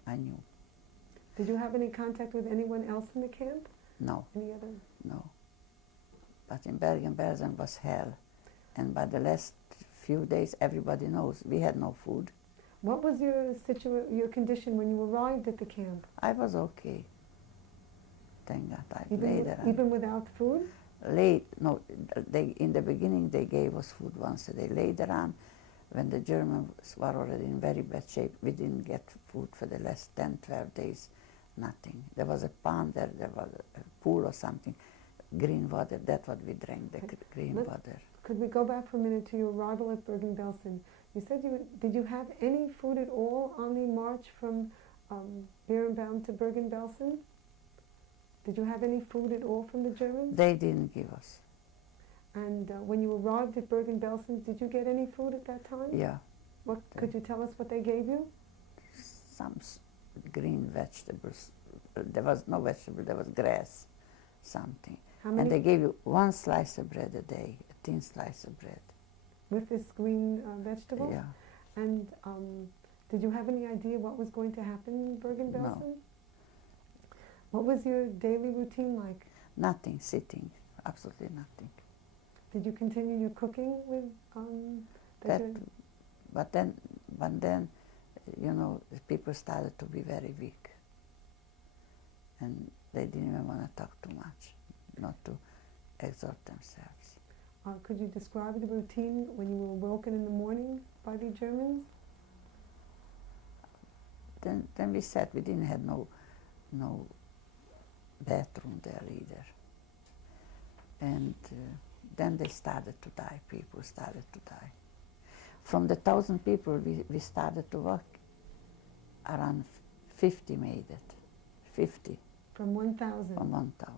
I knew. Did you have any contact with anyone else in the camp? No. Any other? No. But in Bergen-Belsen was hell. And by the last few days, everybody knows, we had no food. What was your condition when you arrived at the camp? I was okay. Thank God. Even without food? In the beginning they gave us food once a day. Later on, when the Germans were already in very bad shape, we didn't get food for the last 10, 12 days, nothing. There was a pond there was a pool or something, green water, that's what we drank, the green water. Could we go back for a minute to your arrival at Bergen-Belsen? You said did you have any food at all on the march from Birnbaum to Bergen-Belsen? Did you have any food at all from the Germans? They didn't give us. And when you arrived at Bergen-Belsen, did you get any food at that time? Yeah. Could you tell us what they gave you? Some green vegetables. There was no vegetable, there was grass, something. And they gave you 1 slice of bread a day, a thin slice of bread. With this green vegetable? Yeah. And did you have any idea what was going to happen in Bergen-Belsen? No. What was your daily routine like? Nothing, sitting, absolutely nothing. Did you continue your cooking with But then, you know, the people started to be very weak. And they didn't even want to talk too much, not to exert themselves. Could you describe the routine when you were woken in the morning by the Germans? Then we sat, we didn't have no bathroom there either. And then they started to die, people started to die. From the 1,000 people, we started to work, around 50 made it, 50. From 1,000? From 1,000.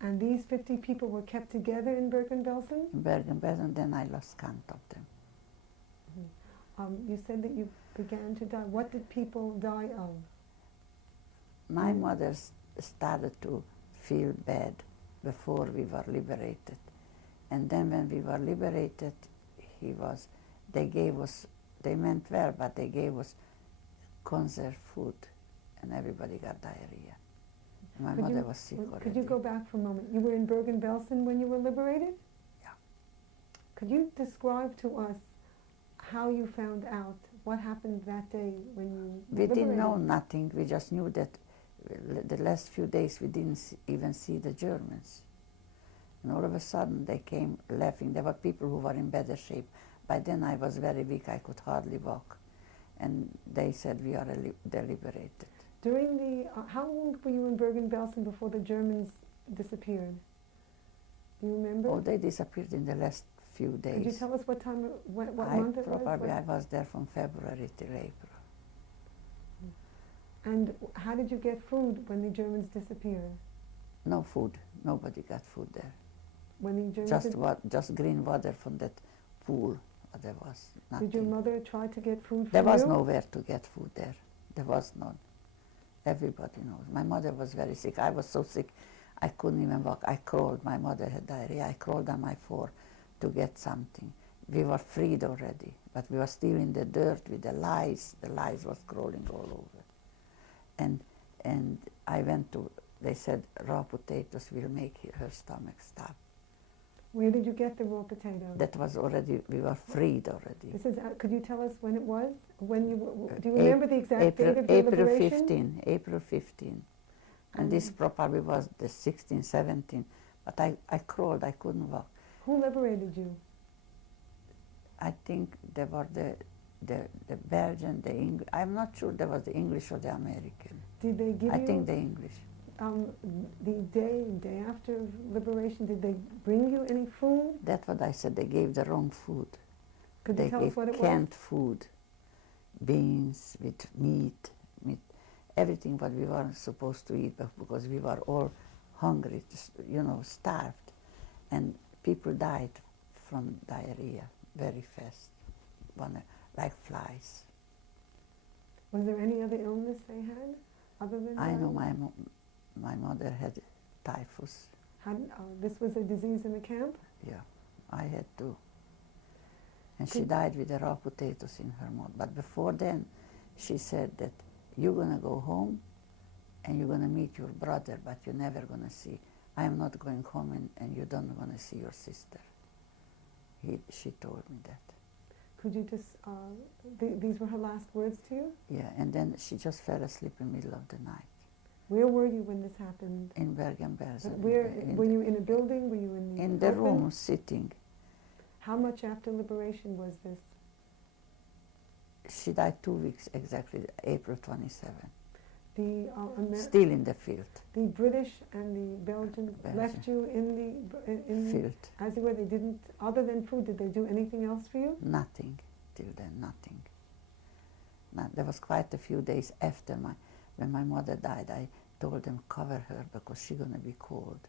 And these 50 people were kept together in Bergen-Belsen? In Bergen-Belsen, then I lost count of them. You said that you began to die. What did people die of? My mother started to feel bad before we were liberated. And then when we were liberated, they meant well, but they gave us conserved food, and everybody got diarrhea. My mother was sick already. Could you go back for a moment? You were in Bergen-Belsen when you were liberated? Yeah. Could you describe to us how you found out what happened that day when you We liberated? didn't know nothing. We just knew that the last few days we didn't even see the Germans. And all of a sudden they came laughing. There were people who were in better shape. By then I was very weak. I could hardly walk. And they said, we are liberated. During the, how long were you in Bergen-Belsen before the Germans disappeared? Do you remember? Oh, they disappeared in the last few days. Could you tell us what time, what month it was? Probably I was there from February till April. And how did you get food when the Germans disappeared? No food. Nobody got food there. When the Germans Just green water from that pool. There was nothing. Did your mother try to get food for There was you? nowhere to get food there. There was none. Everybody knows. My mother was very sick. I was so sick I couldn't even walk. I crawled. My mother had diarrhea. I crawled on my floor to get something. We were freed already, but we were still in the dirt with the lice. The lice was crawling all over. And I went to, they said raw potatoes will make her stomach stop. Where did you get the raw potato? That was already, we were freed already. This is, could you tell us when it was? When you, do you remember the exact date of the April liberation? 15, April 15. And this probably was the 16, 17. But I crawled, I couldn't walk. Who liberated you? I think there were the Belgian, the English. I'm not sure there was the English or the American. Did they give you? I think the English. The day after liberation, did they bring you any food? That's what I said. They gave the wrong food. Could They you tell gave us what it was? canned food, beans with meat, everything what we weren't supposed to eat, but because we were all hungry, starved, and people died from diarrhea very fast, like flies. Was there any other illness they had other than I know diarrhea? my mother had typhus. This was a disease in the camp? Yeah, I had too. And she died with the raw potatoes in her mouth. But before then, she said that you're going to go home and you're going to meet your brother, but you're never going to see. I am not going home and you're not going to see your sister. She told me that. Could you just, these were her last words to you? Yeah, and then she just fell asleep in the middle of the night. Where were you when this happened? In Bergen-Belsen. Were you in a building? Were you in the In the open? room, sitting. How much after liberation was this? She died 2 weeks exactly, April 27. Still in the field. The British and the Belgians left you in the Field. as you were. They didn't, other than food, did they do anything else for you? Nothing, till then, nothing. There was quite a few days after when my mother died, I told them cover her because she's going to be cold.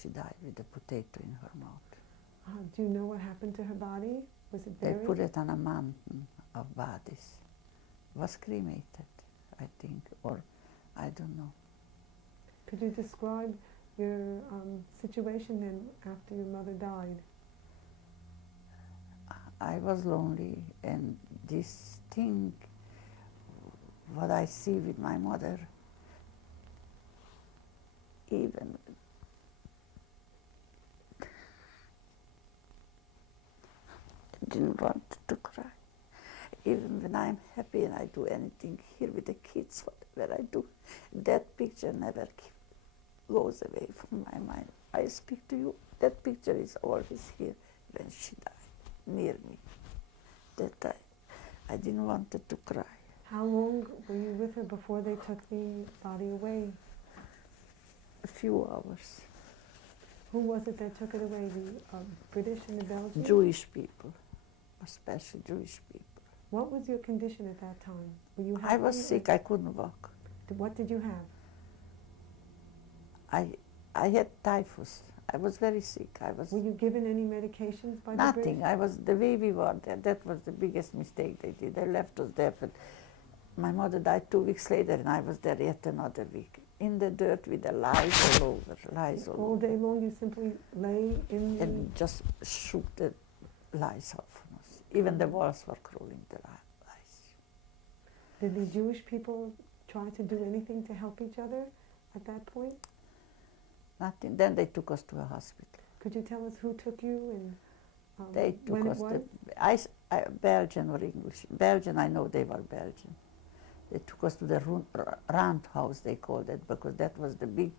She died with a potato in her mouth. Do you know what happened to her body? Was it They buried? put it on a mountain of bodies. It was cremated, I think, or I don't know. Could you describe your situation then after your mother died? I was lonely, and this thing, what I see with my mother, even I didn't want to cry. Even when I'm happy and I do anything here with the kids, whatever I do, that picture never goes away from my mind. I speak to you, that picture is always here when she died, near me. That I didn't want her to cry. How long were you with her before they took the body away? A few hours. Who was it that took it away? The British and the Belgians? Jewish people, especially Jewish people. What was your condition at that time? Were you I was healthy, sick, or I couldn't walk. What did you have? I had typhus. I was very sick. Were you given any medications by the Nothing. British? The way we were there, that was the biggest mistake they did. They left us there. My mother died 2 weeks later, and I was there yet another week. In the dirt with the lice all over, All day long you simply lay in the... And just shook the lice off from us. Even the walls were crawling, the lice. Did the Jewish people try to do anything to help each other at that point? Nothing. Then they took us to a hospital. Could you tell us who took you and They took when us it was? Belgian or English. Belgian, I know they were Belgian. They took us to the round house, they called it, because that was the big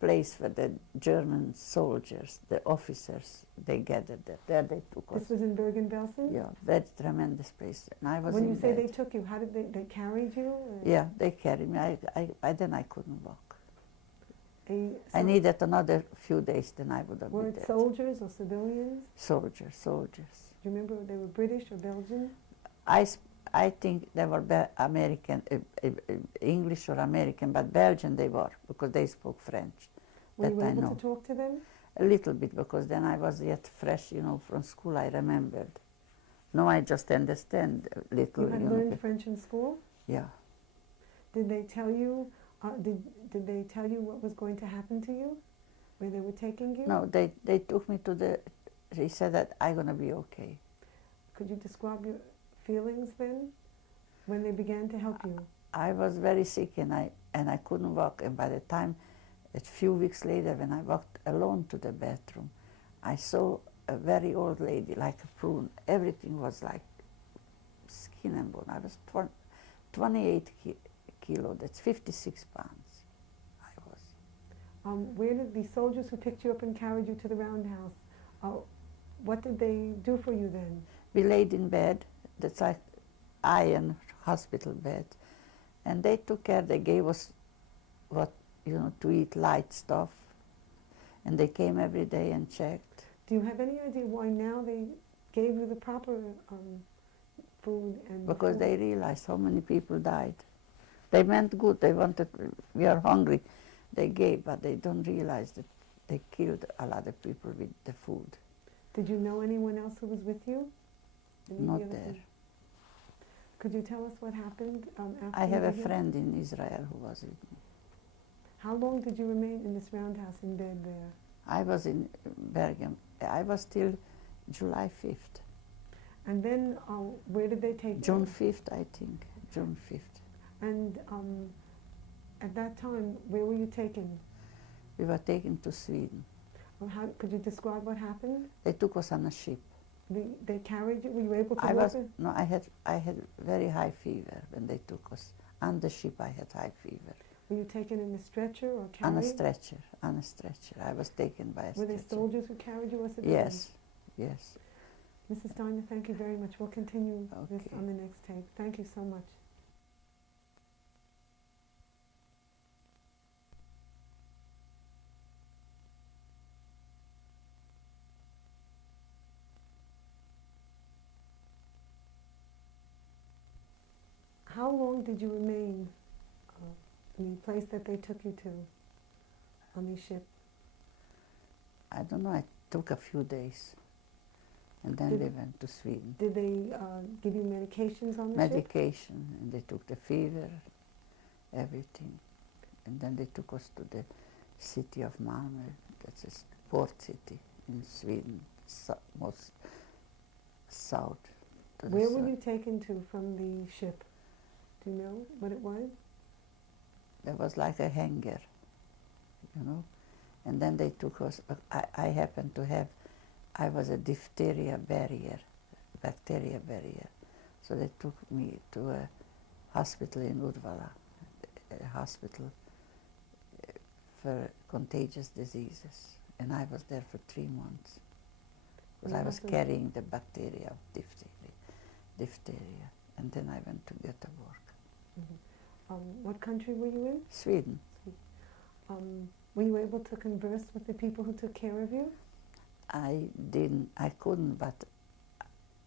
place where the German soldiers, the officers, they gathered there. There they took us. This was in Bergen-Belsen? Yeah, very tremendous place. And I was When in you say bed. they took you, how did they carried you? Or? Yeah, they carried me. Then I couldn't walk. I needed another few days, then I would have Were been it dead. soldiers or civilians? Soldiers. Do you remember they were British or Belgian? I think they were American, English or American, but Belgian they were, because they spoke French. Were that you I able know. to talk to them? A little bit, because then I was yet fresh, from school I remembered. Now I just understand a little. You had learned French in school? Yeah. Did they tell you? Did they tell you what was going to happen to you, where they were taking you? No, they took me to the. They said that I'm gonna be okay. Could you describe your feelings then, when they began to help you? I was very sick and I couldn't walk. And by the time, a few weeks later, when I walked alone to the bathroom, I saw a very old lady, like a prune. Everything was like skin and bone. I was 28 kilo. That's 56 pounds. I was. Where did the soldiers who picked you up and carried you to the roundhouse, what did they do for you then? We laid in bed. That's like iron hospital bed. And they took care. They gave us what, to eat, light stuff. And they came every day and checked. Do you have any idea why now they gave you the proper food? Because they realized how many people died. They meant good. They wanted, we are hungry. They gave, but they don't realize that they killed a lot of people with the food. Did you know anyone else who was with you? Not there. Could you tell us what happened after? I have a friend in Israel who was with me. How long did you remain in this roundhouse in bed there? I was in Bergen. I was till July 5th. And then where did they take you? June 5th, I think. June 5th. And at that time, where were you taken? We were taken to Sweden. Well, could you describe what happened? They took us on a ship. They carried you? Were you able to I walk? had very high fever when they took us. On the ship I had high fever. Were you taken in a stretcher or carried? On a stretcher. I was taken by a stretcher. Were there soldiers who carried you or civilians? Yes. Mrs. Steiner, thank you very much. We'll continue this on the next tape. Thank you so much. How long did you remain in the place that they took you to on the ship? I don't know. It took a few days. And then we went to Sweden. Did they give you medications on the ship? Medication, and they took the fever, everything. And then they took us to the city of Malmö. That's a port city in Sweden, most south. Where were you taken to from the ship? Do you know what it was? There was like a hangar, and then they took us. I happened to have, I was a bacteria barrier, so they took me to a hospital in Uddevalla, a hospital for contagious diseases, and I was there for 3 months because I was carrying the bacteria of diphtheria, and then I went to Göteborg. What country were you in? Sweden. Were you able to converse with the people who took care of you? I couldn't, but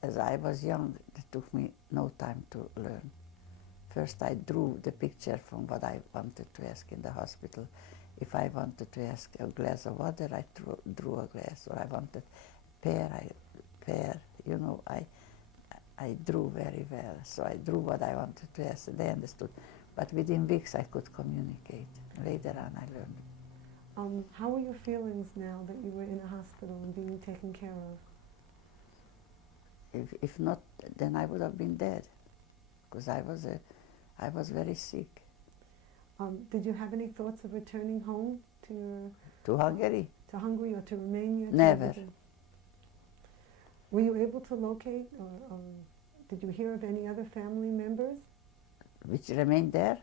as I was young, it took me no time to learn. First I drew the picture from what I wanted to ask in the hospital. If I wanted to ask a glass of water, I drew a glass, or I wanted pear, I drew very well. So I drew what I wanted to ask, and they understood. But within weeks I could communicate. Later on I learned. How were your feelings now that you were in a hospital and being taken care of? If not, then I would have been dead, because I was very sick. Did you have any thoughts of returning home to Hungary? To Hungary or to Romania? Never. Were you able to locate, or did you hear of any other family members? Which remained there,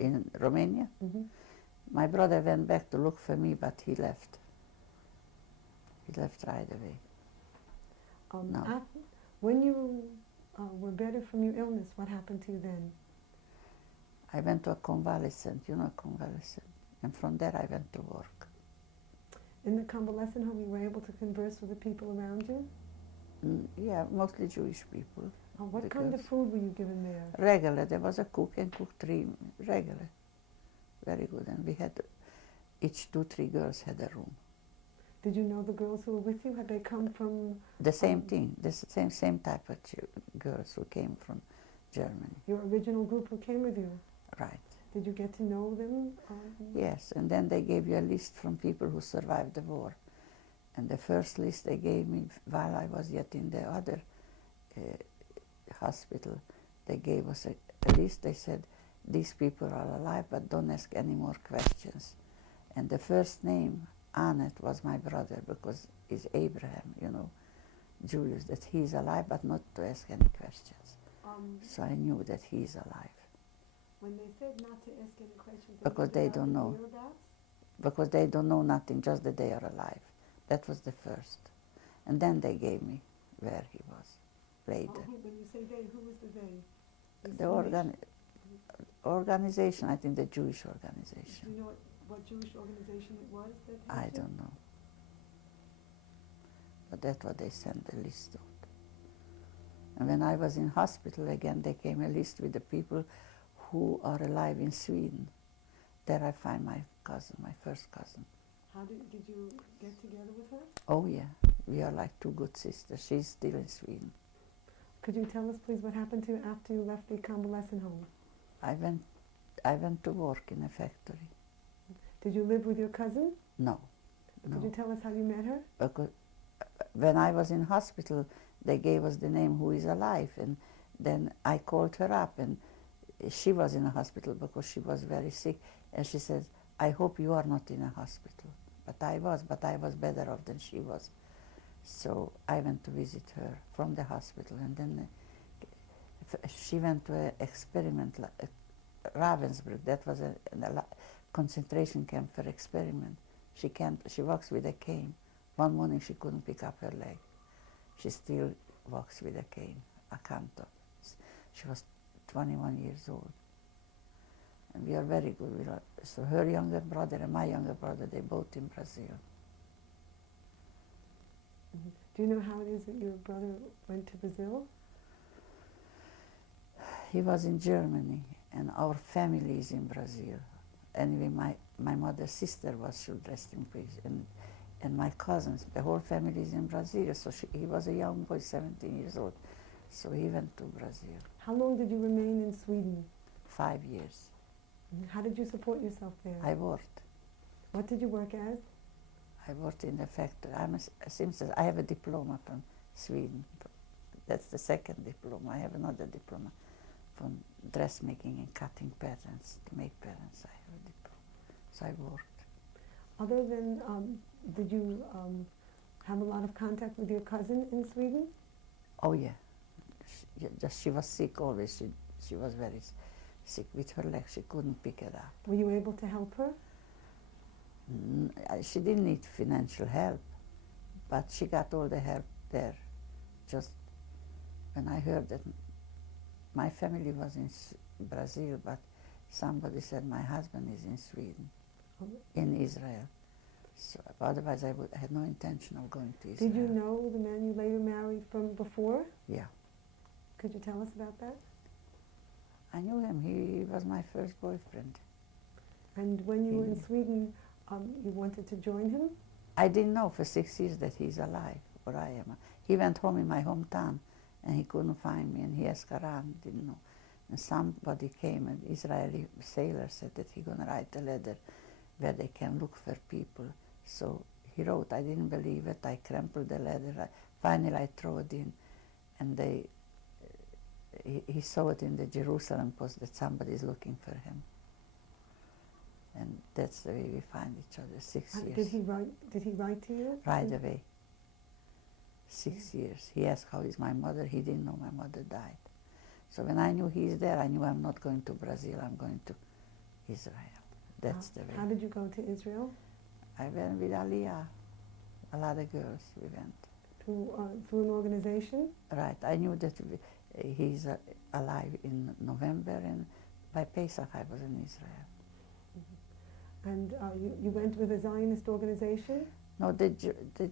in Romania? Mm-hmm. My brother went back to look for me, but he left. He left right away. No. When you were better from your illness, what happened to you then? I went to a convalescent, convalescent. And from there I went to work. In the convalescent home, you were able to converse with the people around you? Yeah, mostly Jewish people. What kind of food were you given there? Regular. There was a cook and cooked 3 regular. Very good. And we had, each 2-3 girls had a room. Did you know the girls who were with you? Had they come from... The same thing, the same type of girls who came from Germany. Your original group who came with you? Right. Did you get to know them? Yes, and then they gave you a list from people who survived the war. And the first list they gave me while I was yet in the other hospital, they gave us a list. They said, these people are alive, but don't ask any more questions. And the first name, Anet, was my brother, because it's Abraham, you know, Julius, that he's alive, but not to ask any questions. So I knew that he's alive. When they said not to ask any questions, because they don't know. Because they don't know nothing, just that they are alive. That was the first. And then they gave me where he was later. When you say they, who was the they? The organization, I think the Jewish organization. Do you know what Jewish organization it was? That I don't know. But that's what they sent the list of. And when I was in hospital again, they came a list with the people who are alive in Sweden. There I find my cousin, my first cousin. How did you get together with her? Oh yeah, we are like 2 good sisters. She's still in Sweden. Could you tell us please what happened to you after you left the convalescent home? I went to work in a factory. Did you live with your cousin? No. Could you tell us how you met her? Because when I was in hospital, they gave us the name who is alive, and then I called her up, and she was in a hospital because she was very sick, and she said, I hope you are not in a hospital. But I was better off than she was. So I went to visit her from the hospital, and then she went to an experiment, Ravensbrück. That was a concentration camp for experiment. She walks with a cane. One morning she couldn't pick up her leg. She still walks with a cane, a canto. She was 21 years old. And we are very good. So her younger brother and my younger brother, they both in Brazil. Mm-hmm. Do you know how it is that your brother went to Brazil? He was in Germany, and our family is in Brazil. Anyway, my mother's sister was, should rest in peace, and my cousins, the whole family is in Brazil. So he was a young boy, 17 years old. So he went to Brazil. How long did you remain in Sweden? 5 years. How did you support yourself there? I worked. What did you work as? I worked in the factory. I'm a seamstress. I have a diploma from Sweden. That's the second diploma. I have another diploma from dressmaking and cutting patterns, to make patterns. I have a diploma. So I worked. Other than, did you have a lot of contact with your cousin in Sweden? Oh yeah. She was sick always. She was very sick with her leg. She couldn't pick it up. Were you able to help her? She didn't need financial help, but she got all the help there. Just when I heard that my family was in Brazil, but somebody said my husband is in Sweden, in Israel. So otherwise I had no intention of going to Israel. Did you know the man you later married from before? Yeah. Could you tell us about that? I knew him. He was my first boyfriend. And when you were in Sweden, you wanted to join him? I didn't know for 6 years that he's alive, or I am. He went home in my hometown, and he couldn't find me, and he asked around, didn't know. And somebody came, an Israeli sailor said that he's going to write a letter where they can look for people. So he wrote. I didn't believe it. I crumpled the letter. Finally, I threw it in, and he saw it in the Jerusalem Post that somebody is looking for him. And that's the way we find each other, 6 years. Did he write to you? Right away. 6 years. He asked how is my mother. He didn't know my mother died. So when I knew he's there, I knew I'm not going to Brazil, I'm going to Israel. That's the way. How did you go to Israel? I went with Aliyah. A lot of girls we went. Through an organization? Right. I knew that he's alive in November, and by Pesach I was in Israel. And you went with a Zionist organization? No, the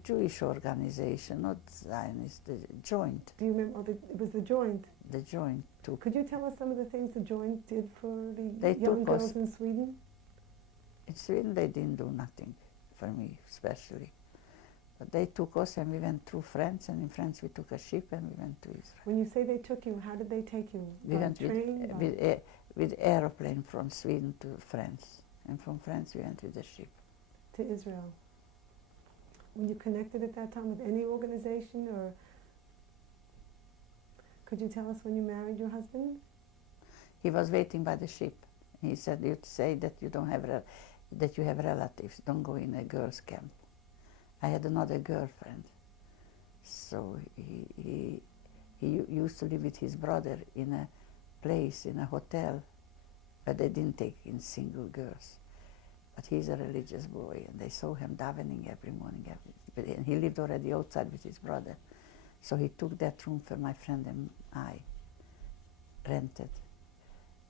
Jewish organization, not Zionist, the Joint. Do you remember? Oh, it was the Joint. The Joint took. Could you tell us some of the things the Joint did for the They young took girls us- in Sweden? In Sweden, they didn't do nothing for me, especially. But they took us, and we went through France, and in France we took a ship, and we went to Israel. When you say they took you, how did they take you? We By went train? By- with aeroplane from Sweden to France, and from France we went with the ship. to Israel. Were you connected at that time with any organization, or could you tell us when you married your husband? He was waiting by the ship. He said, "You say that you don't have that you have relatives. Don't go in a girls' camp." I had another girlfriend, so he used to live with his brother in a place, in a hotel, but they didn't take in single girls. But he's a religious boy, and they saw him davening every morning. And he lived already outside with his brother. So he took that room for my friend and I, rented.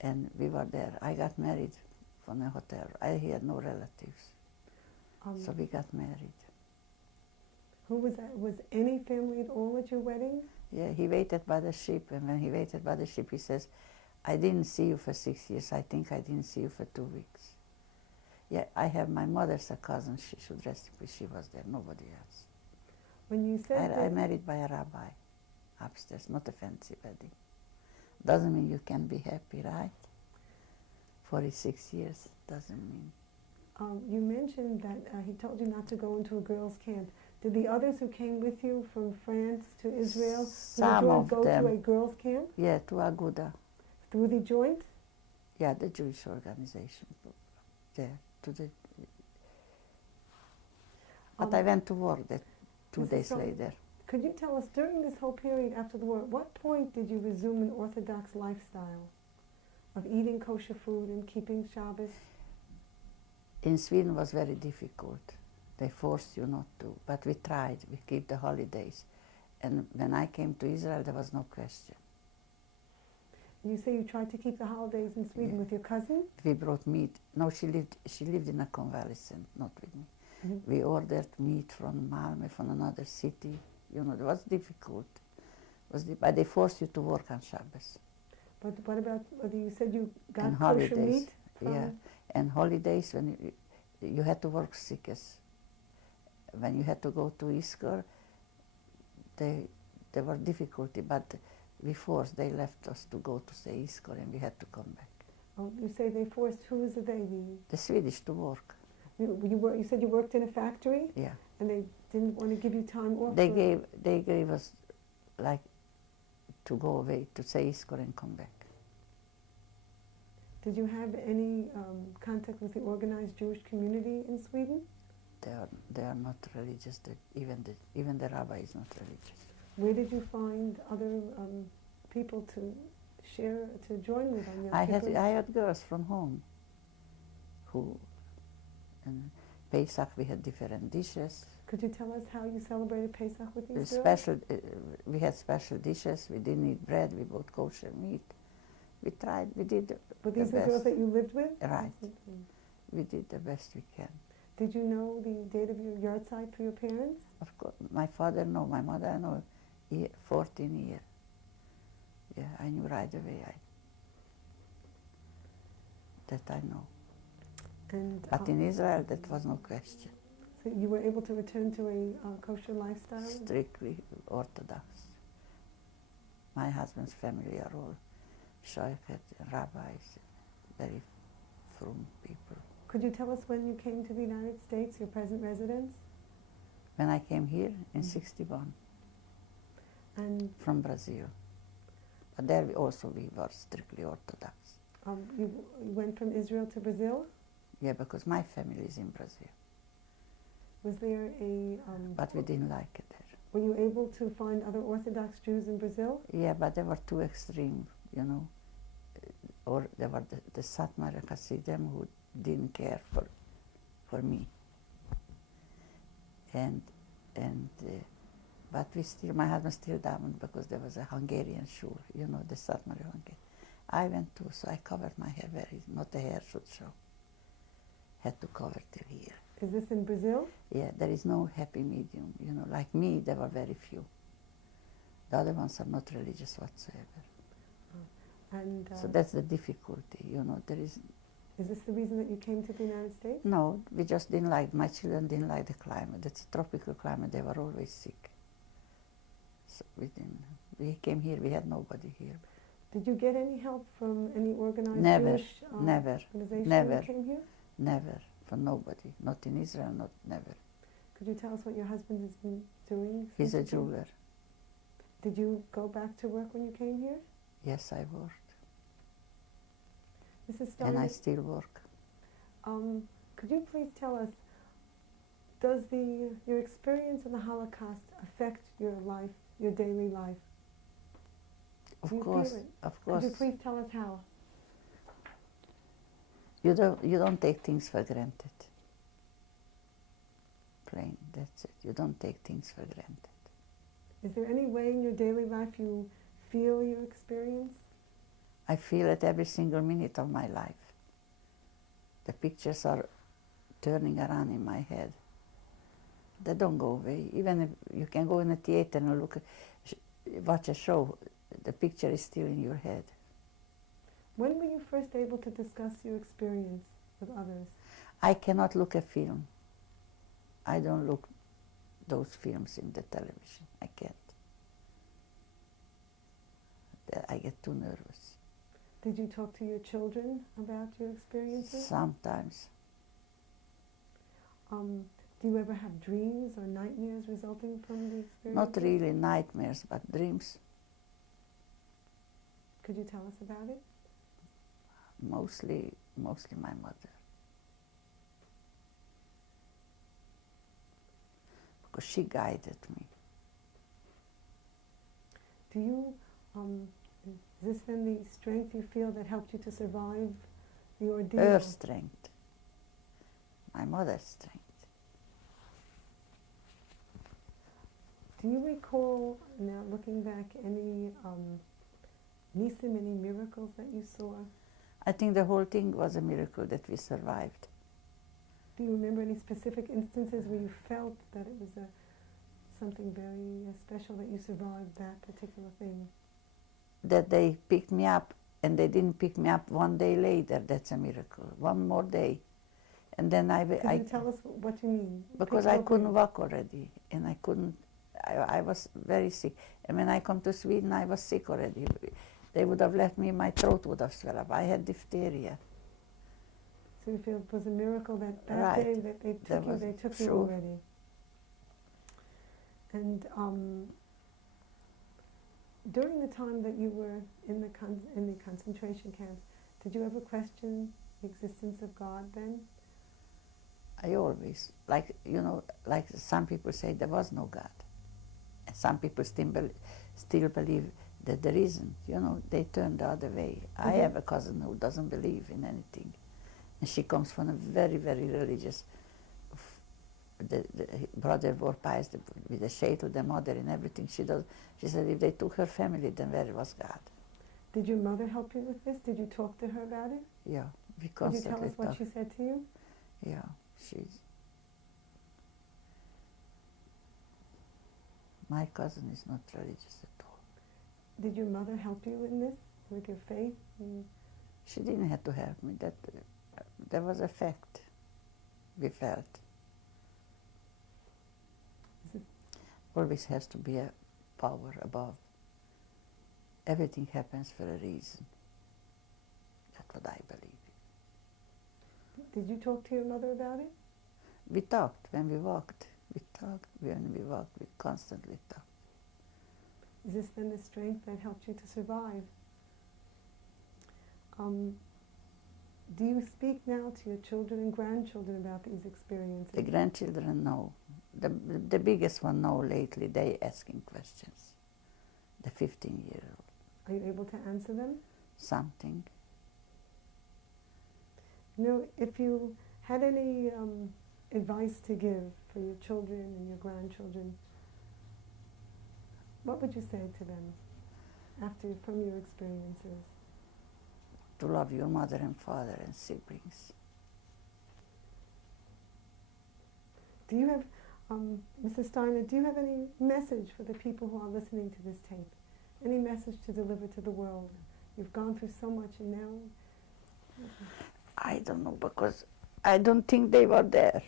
And we were there. I got married from a hotel. I had no relatives. So we got married. Who was that? Was any family at all at your wedding? Yeah, he waited by the ship, and when he waited by the ship, he says, "I didn't see you for 6 years. I think I didn't see you for 2 weeks." Yeah, I have my mother's a cousin. She should rest in peace. She was there, nobody else. When you said I that, married by a rabbi upstairs, not a fancy wedding. Doesn't mean you can be happy, right? 46 years doesn't mean. you mentioned that he told you not to go into a girls' camp. Did the others who came with you from France to Israel, Some of go them. to a girls' camp Yeah, to Aguda. through the Joint? Yeah, the Jewish organization. Yeah, to the. But I went to work that 2 Mrs. days Sullivan, later. Could you tell us, during this whole period after the war, at what point did you resume an Orthodox lifestyle of eating kosher food and keeping Shabbos? In Sweden was very difficult. They forced you not to, but we tried. We keep the holidays. And when I came to Israel, there was no question. You say you tried to keep the holidays in Sweden Yeah. with your cousin? We brought meat. No, she lived in a convalescent, not with me. Mm-hmm. We ordered meat from Malmö, from another city. You know, it was difficult. But they forced you to work on Shabbos. But what about, you said you got And kosher holidays, meat from? yeah. And holidays, when you had to work sickest. When you had to go to Iskor, there were difficulty, but they left us to go to say Iskor, and we had to come back. Oh, you say they forced, who was it they? The Swedish to work. You said you worked in a factory, Yeah. and they didn't want to give you time off? They or- gave us like to go away to say Iskor and come back. Did you have any contact with the organized Jewish community in Sweden? They are not religious. Even the rabbi is not religious. Where did you find other people to join with on your I had girls from home who, and Pesach we had different dishes. Could you tell us how you celebrated Pesach with these girls? We had special dishes. We didn't eat bread. We bought kosher meat. We tried. We did But the these are girls best. that you lived with? Right. Mhm. We did the best we can. Did you know the date of your yard site for your parents? Of course, my father no, my mother no. 14 years. Yeah, I knew right away. That I know. And But in Israel, that was no question. so you were able to return to a kosher lifestyle? Strictly Orthodox. My husband's family are all shaykhs, rabbis, very frum people. Could you tell us when you came to the United States, your present residence? When I came here in Mhm. 61 And from Brazil. But there we were strictly Orthodox. you went from Israel to Brazil? Yeah, because my family is in Brazil. Was there a... But we didn't like it there. were you able to find other Orthodox Jews in Brazil? Yeah, but they were too extreme, you know. Or there were the Satmar Hasidim who didn't care for me. But my husband still davened because there was a Hungarian shul, you know, the Satmar Hungarian. I went too, so I covered my hair not the hair should show. had to cover till here. Is this in Brazil? Yeah, there is no happy medium. You know, like me, there were very few. The other ones are not religious whatsoever. And So that's the difficulty, you know. There is this the reason that you came to the United States? no. We just didn't like. My children didn't like the climate. It's a tropical climate. They were always sick. So we didn't. We came here. We had nobody here. Did you get any help from any organized Never, Jewish never, organization never. when you came here? Never, for nobody. Not in Israel. Not never. Could you tell us what your husband has been doing? He's since a you came? jeweler. Did you go back to work when you came here? Yes, I worked, Mrs. and Steiner, I still work. could you please tell us, does your experience in the Holocaust affect your life, your daily life? Of Do you course, feel it? of Could course. you please tell us how? You don't take things for granted. Plain, that's it. You don't take things for granted. Is there any way in your daily life you feel your experience? I feel it every single minute of my life. The pictures are turning around in my head. They don't go away. Even if you can go in a theater and watch a show, the picture is still in your head. When were you first able to discuss your experience with others? I cannot look a film. I don't look those films in the television. I can't. I get too nervous. Did you talk to your children about your experiences? Sometimes. Do you ever have dreams or nightmares resulting from the experience? Not really nightmares, but dreams. Could you tell us about it? Mostly my mother. Because she guided me. Do you, is this then the strength you feel that helped you to survive the ordeal? Her strength. My mother's strength. Do you recall, now looking back, any nisim, any miracles that you saw? I think the whole thing was a miracle that we survived. Do you remember any specific instances where you felt that it was something very special that you survived that particular thing? That they picked me up and they didn't pick me up one day later, that's a miracle. One more day. And then Could you tell us what you mean? Because I couldn't walk already, and I couldn't, I was very sick. And when I come to Sweden, I was sick already. They would have left me, my throat would have swelled up. I had diphtheria. So you feel it was a miracle that Right. day that they took you sure. already. And during the time that you were in the concentration camps, did you ever question the existence of God then? I always, like some people say there was no God. And some people still believe that there isn't. They turn the other way. I have a cousin who doesn't believe in anything. And she comes from a very, very religious, the brother wore pies with the shade of the mother and everything. She said if they took her family, then where was God? Did your mother help you with this? Did you talk to her about it? Yeah, we Could you constantly tell us what talk. she said to you? Yeah, my cousin is not religious at all. Did your mother help you in this, with your faith? She didn't have to help me. That was a fact. We felt. Always has to be a power above. Everything happens for a reason. That's what I believe. Did you talk to your mother about it? We talked when we walked. We talked when we walked. We constantly talked. Is this then the strength that helped you to survive? Do you speak now to your children and grandchildren about these experiences? The grandchildren know. The biggest one know lately. They asking questions. The 15-year-old. Are you able to answer them? Something. If you had any advice to give for your children and your grandchildren, what would you say to them from your experiences? To love your mother and father and siblings. Do you have, Mrs. Steiner, do you have any message for the people who are listening to this tape? Any message to deliver to the world? You've gone through so much and now... I don't know, because I don't think they were there.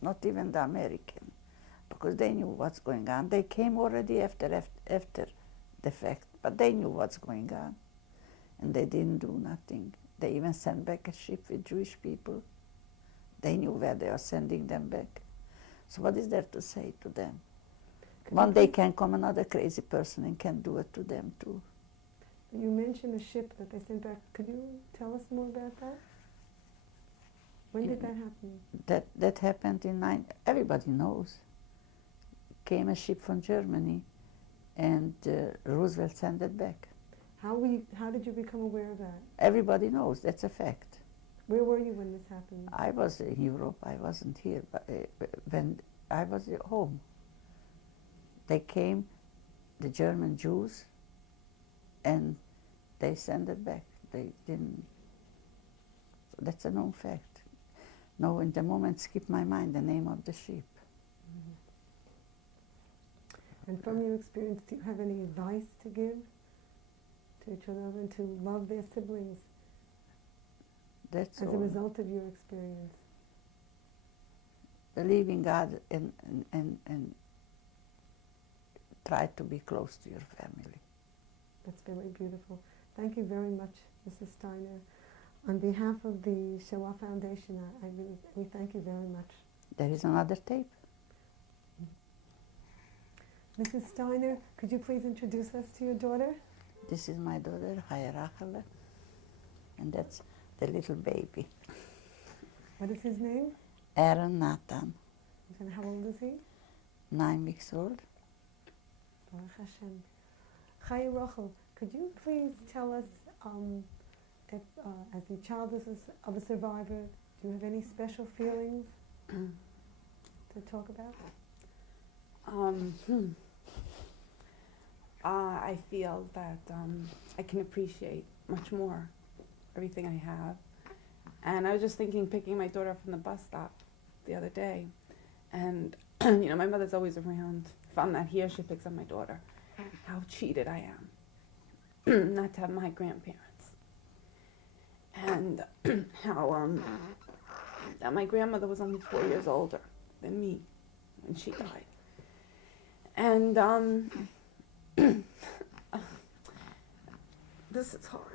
Not even the American, because they knew what's going on. They came already after the fact, but they knew what's going on, and they didn't do nothing. They even sent back a ship with Jewish people. They knew where they are sending them back. So what is there to say to them? One day can come another crazy person and can do it to them too. You mentioned a ship that they sent back. Could you tell us more about that? When did that happen? That happened in everybody knows. Came a ship from Germany, and Roosevelt sent it back. How did you become aware of that? Everybody knows, that's a fact. Where were you when this happened? I was in Europe, I wasn't here, but when I was at home. They came, the German Jews, and they sent it back. They didn't, so that's a known fact. No, in the moment skipped my mind the name of the ship. Mm-hmm. And from your experience, do you have any advice to give to children to love their siblings That's as all. a result of your experience? Believe in God and try to be close to your family. That's very beautiful. Thank you very much, Mrs. Steiner. On behalf of the Shoah Foundation, we thank you very much. There is another tape. Mrs. Steiner, could you please introduce us to your daughter? This is my daughter, Chaya Rachel, and that's the little baby. What is his name? Aaron Nathan, And how old is he? 9 weeks old. Baruch Hashem. Chaya Rachel, could you please tell us, if, as the child of a survivor, do you have any special feelings to talk about? I feel that I can appreciate much more everything I have. And I was just thinking, picking my daughter up from the bus stop the other day, and you know, my mother's always around. If I'm not here, she picks up my daughter. How cheated I am not to have my grandparents. And how that my grandmother was only 4 years older than me when she died. And this is hard.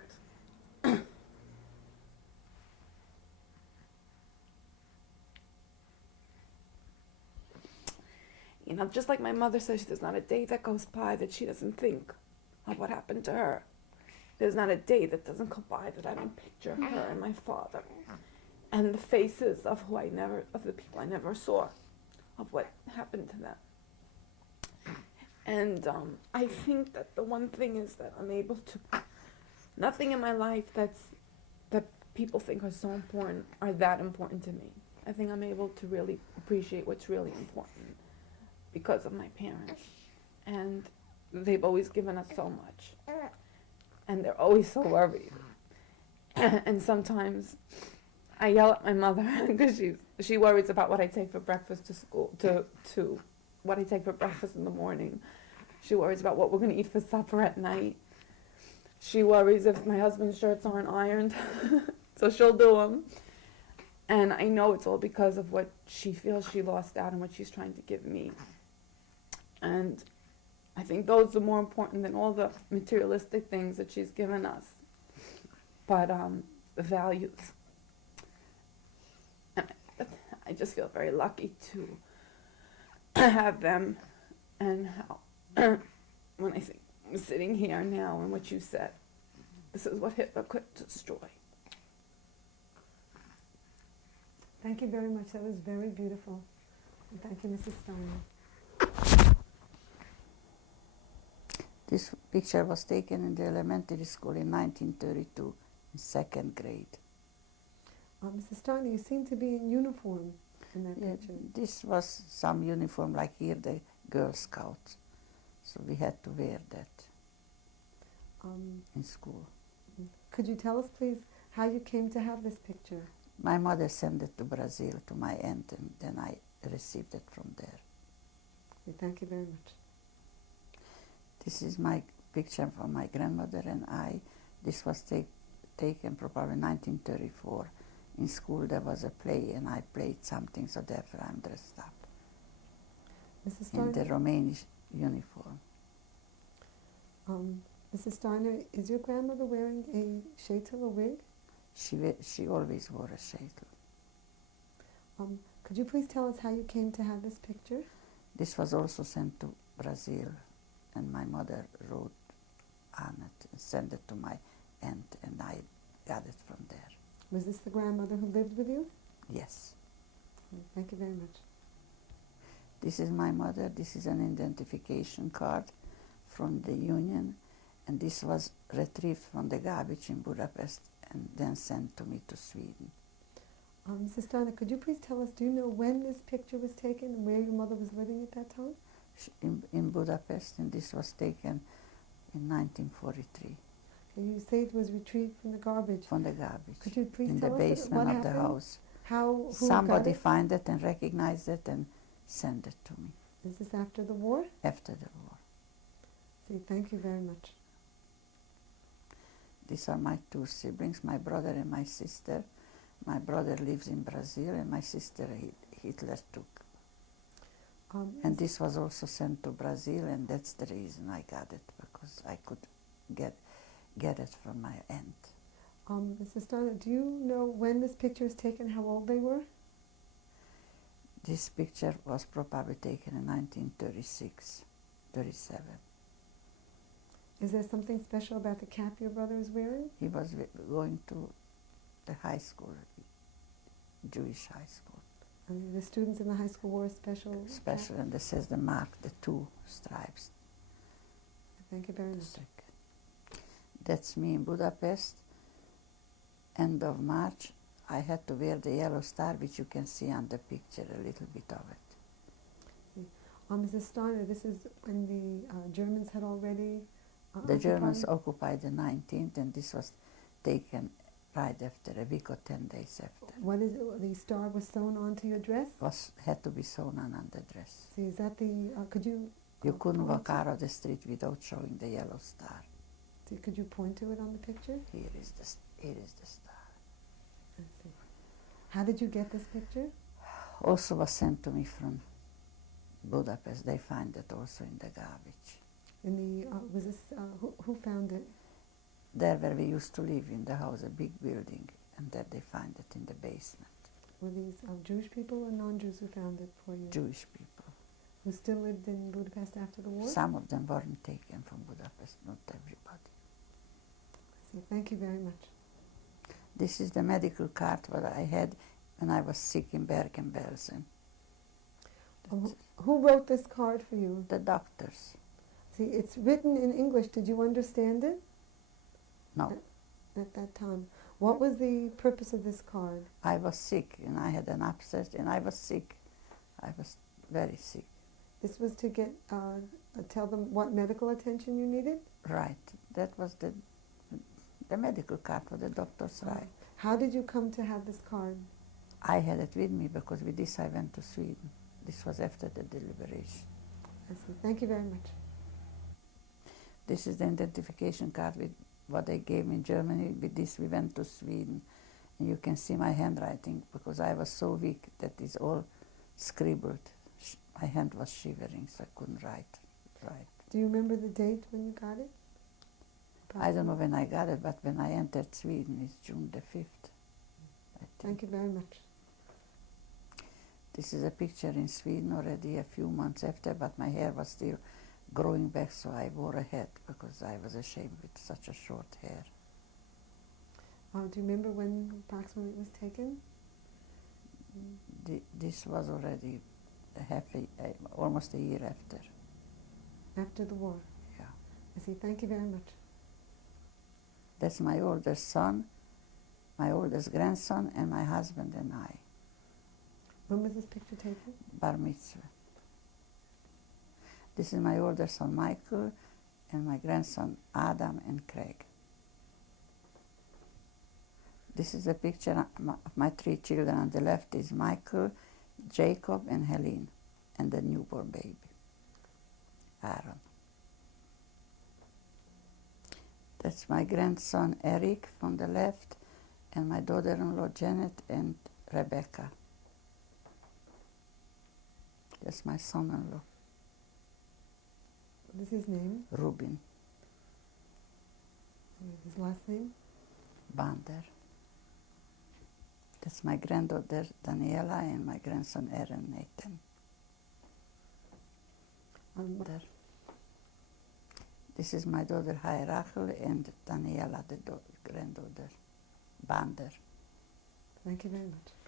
You know, just like my mother says, there's not a day that goes by that she doesn't think of what happened to her. There's not a day that doesn't go by that I don't picture her and my father and the faces of the people I never saw, of what happened to them. And I think that the one thing is that I'm able to, nothing in my life that people think are so important are that important to me. I think I'm able to really appreciate what's really important because of my parents. And they've always given us so much. And they're always so worried. And sometimes I yell at my mother because she worries about what I take for breakfast to school, to what I take for breakfast in the morning. She worries about what we're going to eat for supper at night. She worries if my husband's shirts aren't ironed, so she'll do them. And I know it's all because of what she feels she lost out and what she's trying to give me. And I think those are more important than all the materialistic things that she's given us. But the values. And I just feel very lucky to have them, and how when I think I'm sitting here now and what you said, this is what Hitler could destroy. Thank you very much. That was very beautiful. And thank you, Mrs. Steiner. This picture was taken in the elementary school in 1932, in 2nd grade. Mrs. Steiner, you seem to be in uniform in that Yeah, picture. this was some uniform like here, the Girl Scouts. So we had to wear that in school. Could you tell us, please, how you came to have this picture? My mother sent it to Brazil to my aunt, and then I received it from there. Thank you very much. This is my picture from my grandmother and I. This was taken probably 1934. In school there was a play and I played something, so therefore I'm dressed up Mrs. Steiner, in the Romanian uniform. Mrs. Steiner, is your grandmother wearing a sheitel, a wig? She always wore a sheitel. Could you please tell us how you came to have this picture? This was also sent to Brazil, and my mother wrote on it and sent it to my aunt, and I got it from there. Was this the grandmother who lived with you? Yes. Thank you very much. This is my mother. This is an identification card from the Union, and this was retrieved from the garbage in Budapest and then sent to me to Sweden. Mrs. Steiner, could you please tell us, do you know when this picture was taken and where your mother was living at that time? In Budapest, and this was taken in 1943. And you say it was retrieved from the garbage. From the garbage. Could you please in tell the us basement what of the happened? house. Who Somebody got it? found it and recognized it and sent it to me Is this after the war? after the war. See, thank you very much. These are my two siblings, my brother and my sister. My brother lives in Brazil and my sister Hitler took. And this was also sent to Brazil, and that's the reason I got it, because I could get it from my aunt. Mrs. Steiner, do you know when this picture was taken, how old they were? This picture was probably taken in 1936, 37. Is there something special about the cap your brother is wearing? He was going to the high school, Jewish high school. And the students in the high school wore a special Special, cap? and this says the mark, the two stripes. Thank you very much. That's me in Budapest. End of March, I had to wear the yellow star, which you can see on the picture, a little bit of it. Mrs. Steiner, this is when the Germans had already The Germans occupied the 19th, and this was taken right after, a week or 10 days after. What is it? The star was sewn onto your dress? Had to be sewn on the dress. See, is that the, could you... You couldn't walk point out of the street without showing the yellow star. See, could you point to it on the picture? Here is the star. Let's see. How did you get this picture? Also was sent to me from Budapest. They find it also in the garbage. In the, was this, who found it? There where we used to live in the house, a big building, and there they find it in the basement. Were these Jewish people or non-Jews who found it for you? Jewish people. Who still lived in Budapest after the war? Some of them weren't taken from Budapest, not everybody. See, thank you very much. This is the medical card that I had when I was sick in Bergen-Belsen. Who wrote this card for you? The doctors. See, it's written in English. Did you understand it? No. At that time. What was the purpose of this card? I was sick, and I had an upset, and I was sick. I was very sick. This was to get, tell them what medical attention you needed? Right. That was the medical card for the doctors, right. How did you come to have this card? I had it with me because with this I went to Sweden. This was after the deliberation. I see. Thank you very much. This is the identification card with what they gave me in Germany. With this we went to Sweden. And you can see my handwriting because I was so weak that it's all scribbled. My hand was shivering, so I couldn't write. Do you remember the date when you got it? I don't know when I got it, but when I entered Sweden, it's June the 5th. Thank you very much. This is a picture in Sweden already a few months after, but my hair was still growing back, so I wore a hat because I was ashamed with such a short hair. Do you remember when approximately it was taken? This was already almost a year after. After the war? Yeah. I see. Thank you very much. That's my oldest son, my oldest grandson, and my husband and I. When was this picture taken? Bar mitzvah. This is my older son Michael and my grandson Adam and Craig. This is a picture of my three children. On the left is Michael, Jacob and Helene, and the newborn baby, Aaron. That's my grandson Eric from the left, and my daughter-in-law Janet and Rebecca. That's my son-in-law, What is his name? Rubin And his last name? Bander. That's my granddaughter Daniela and my grandson Aaron Nathan. Bander. This is my daughter Hai Rachel and Daniela, the granddaughter. Bander. Thank you very much.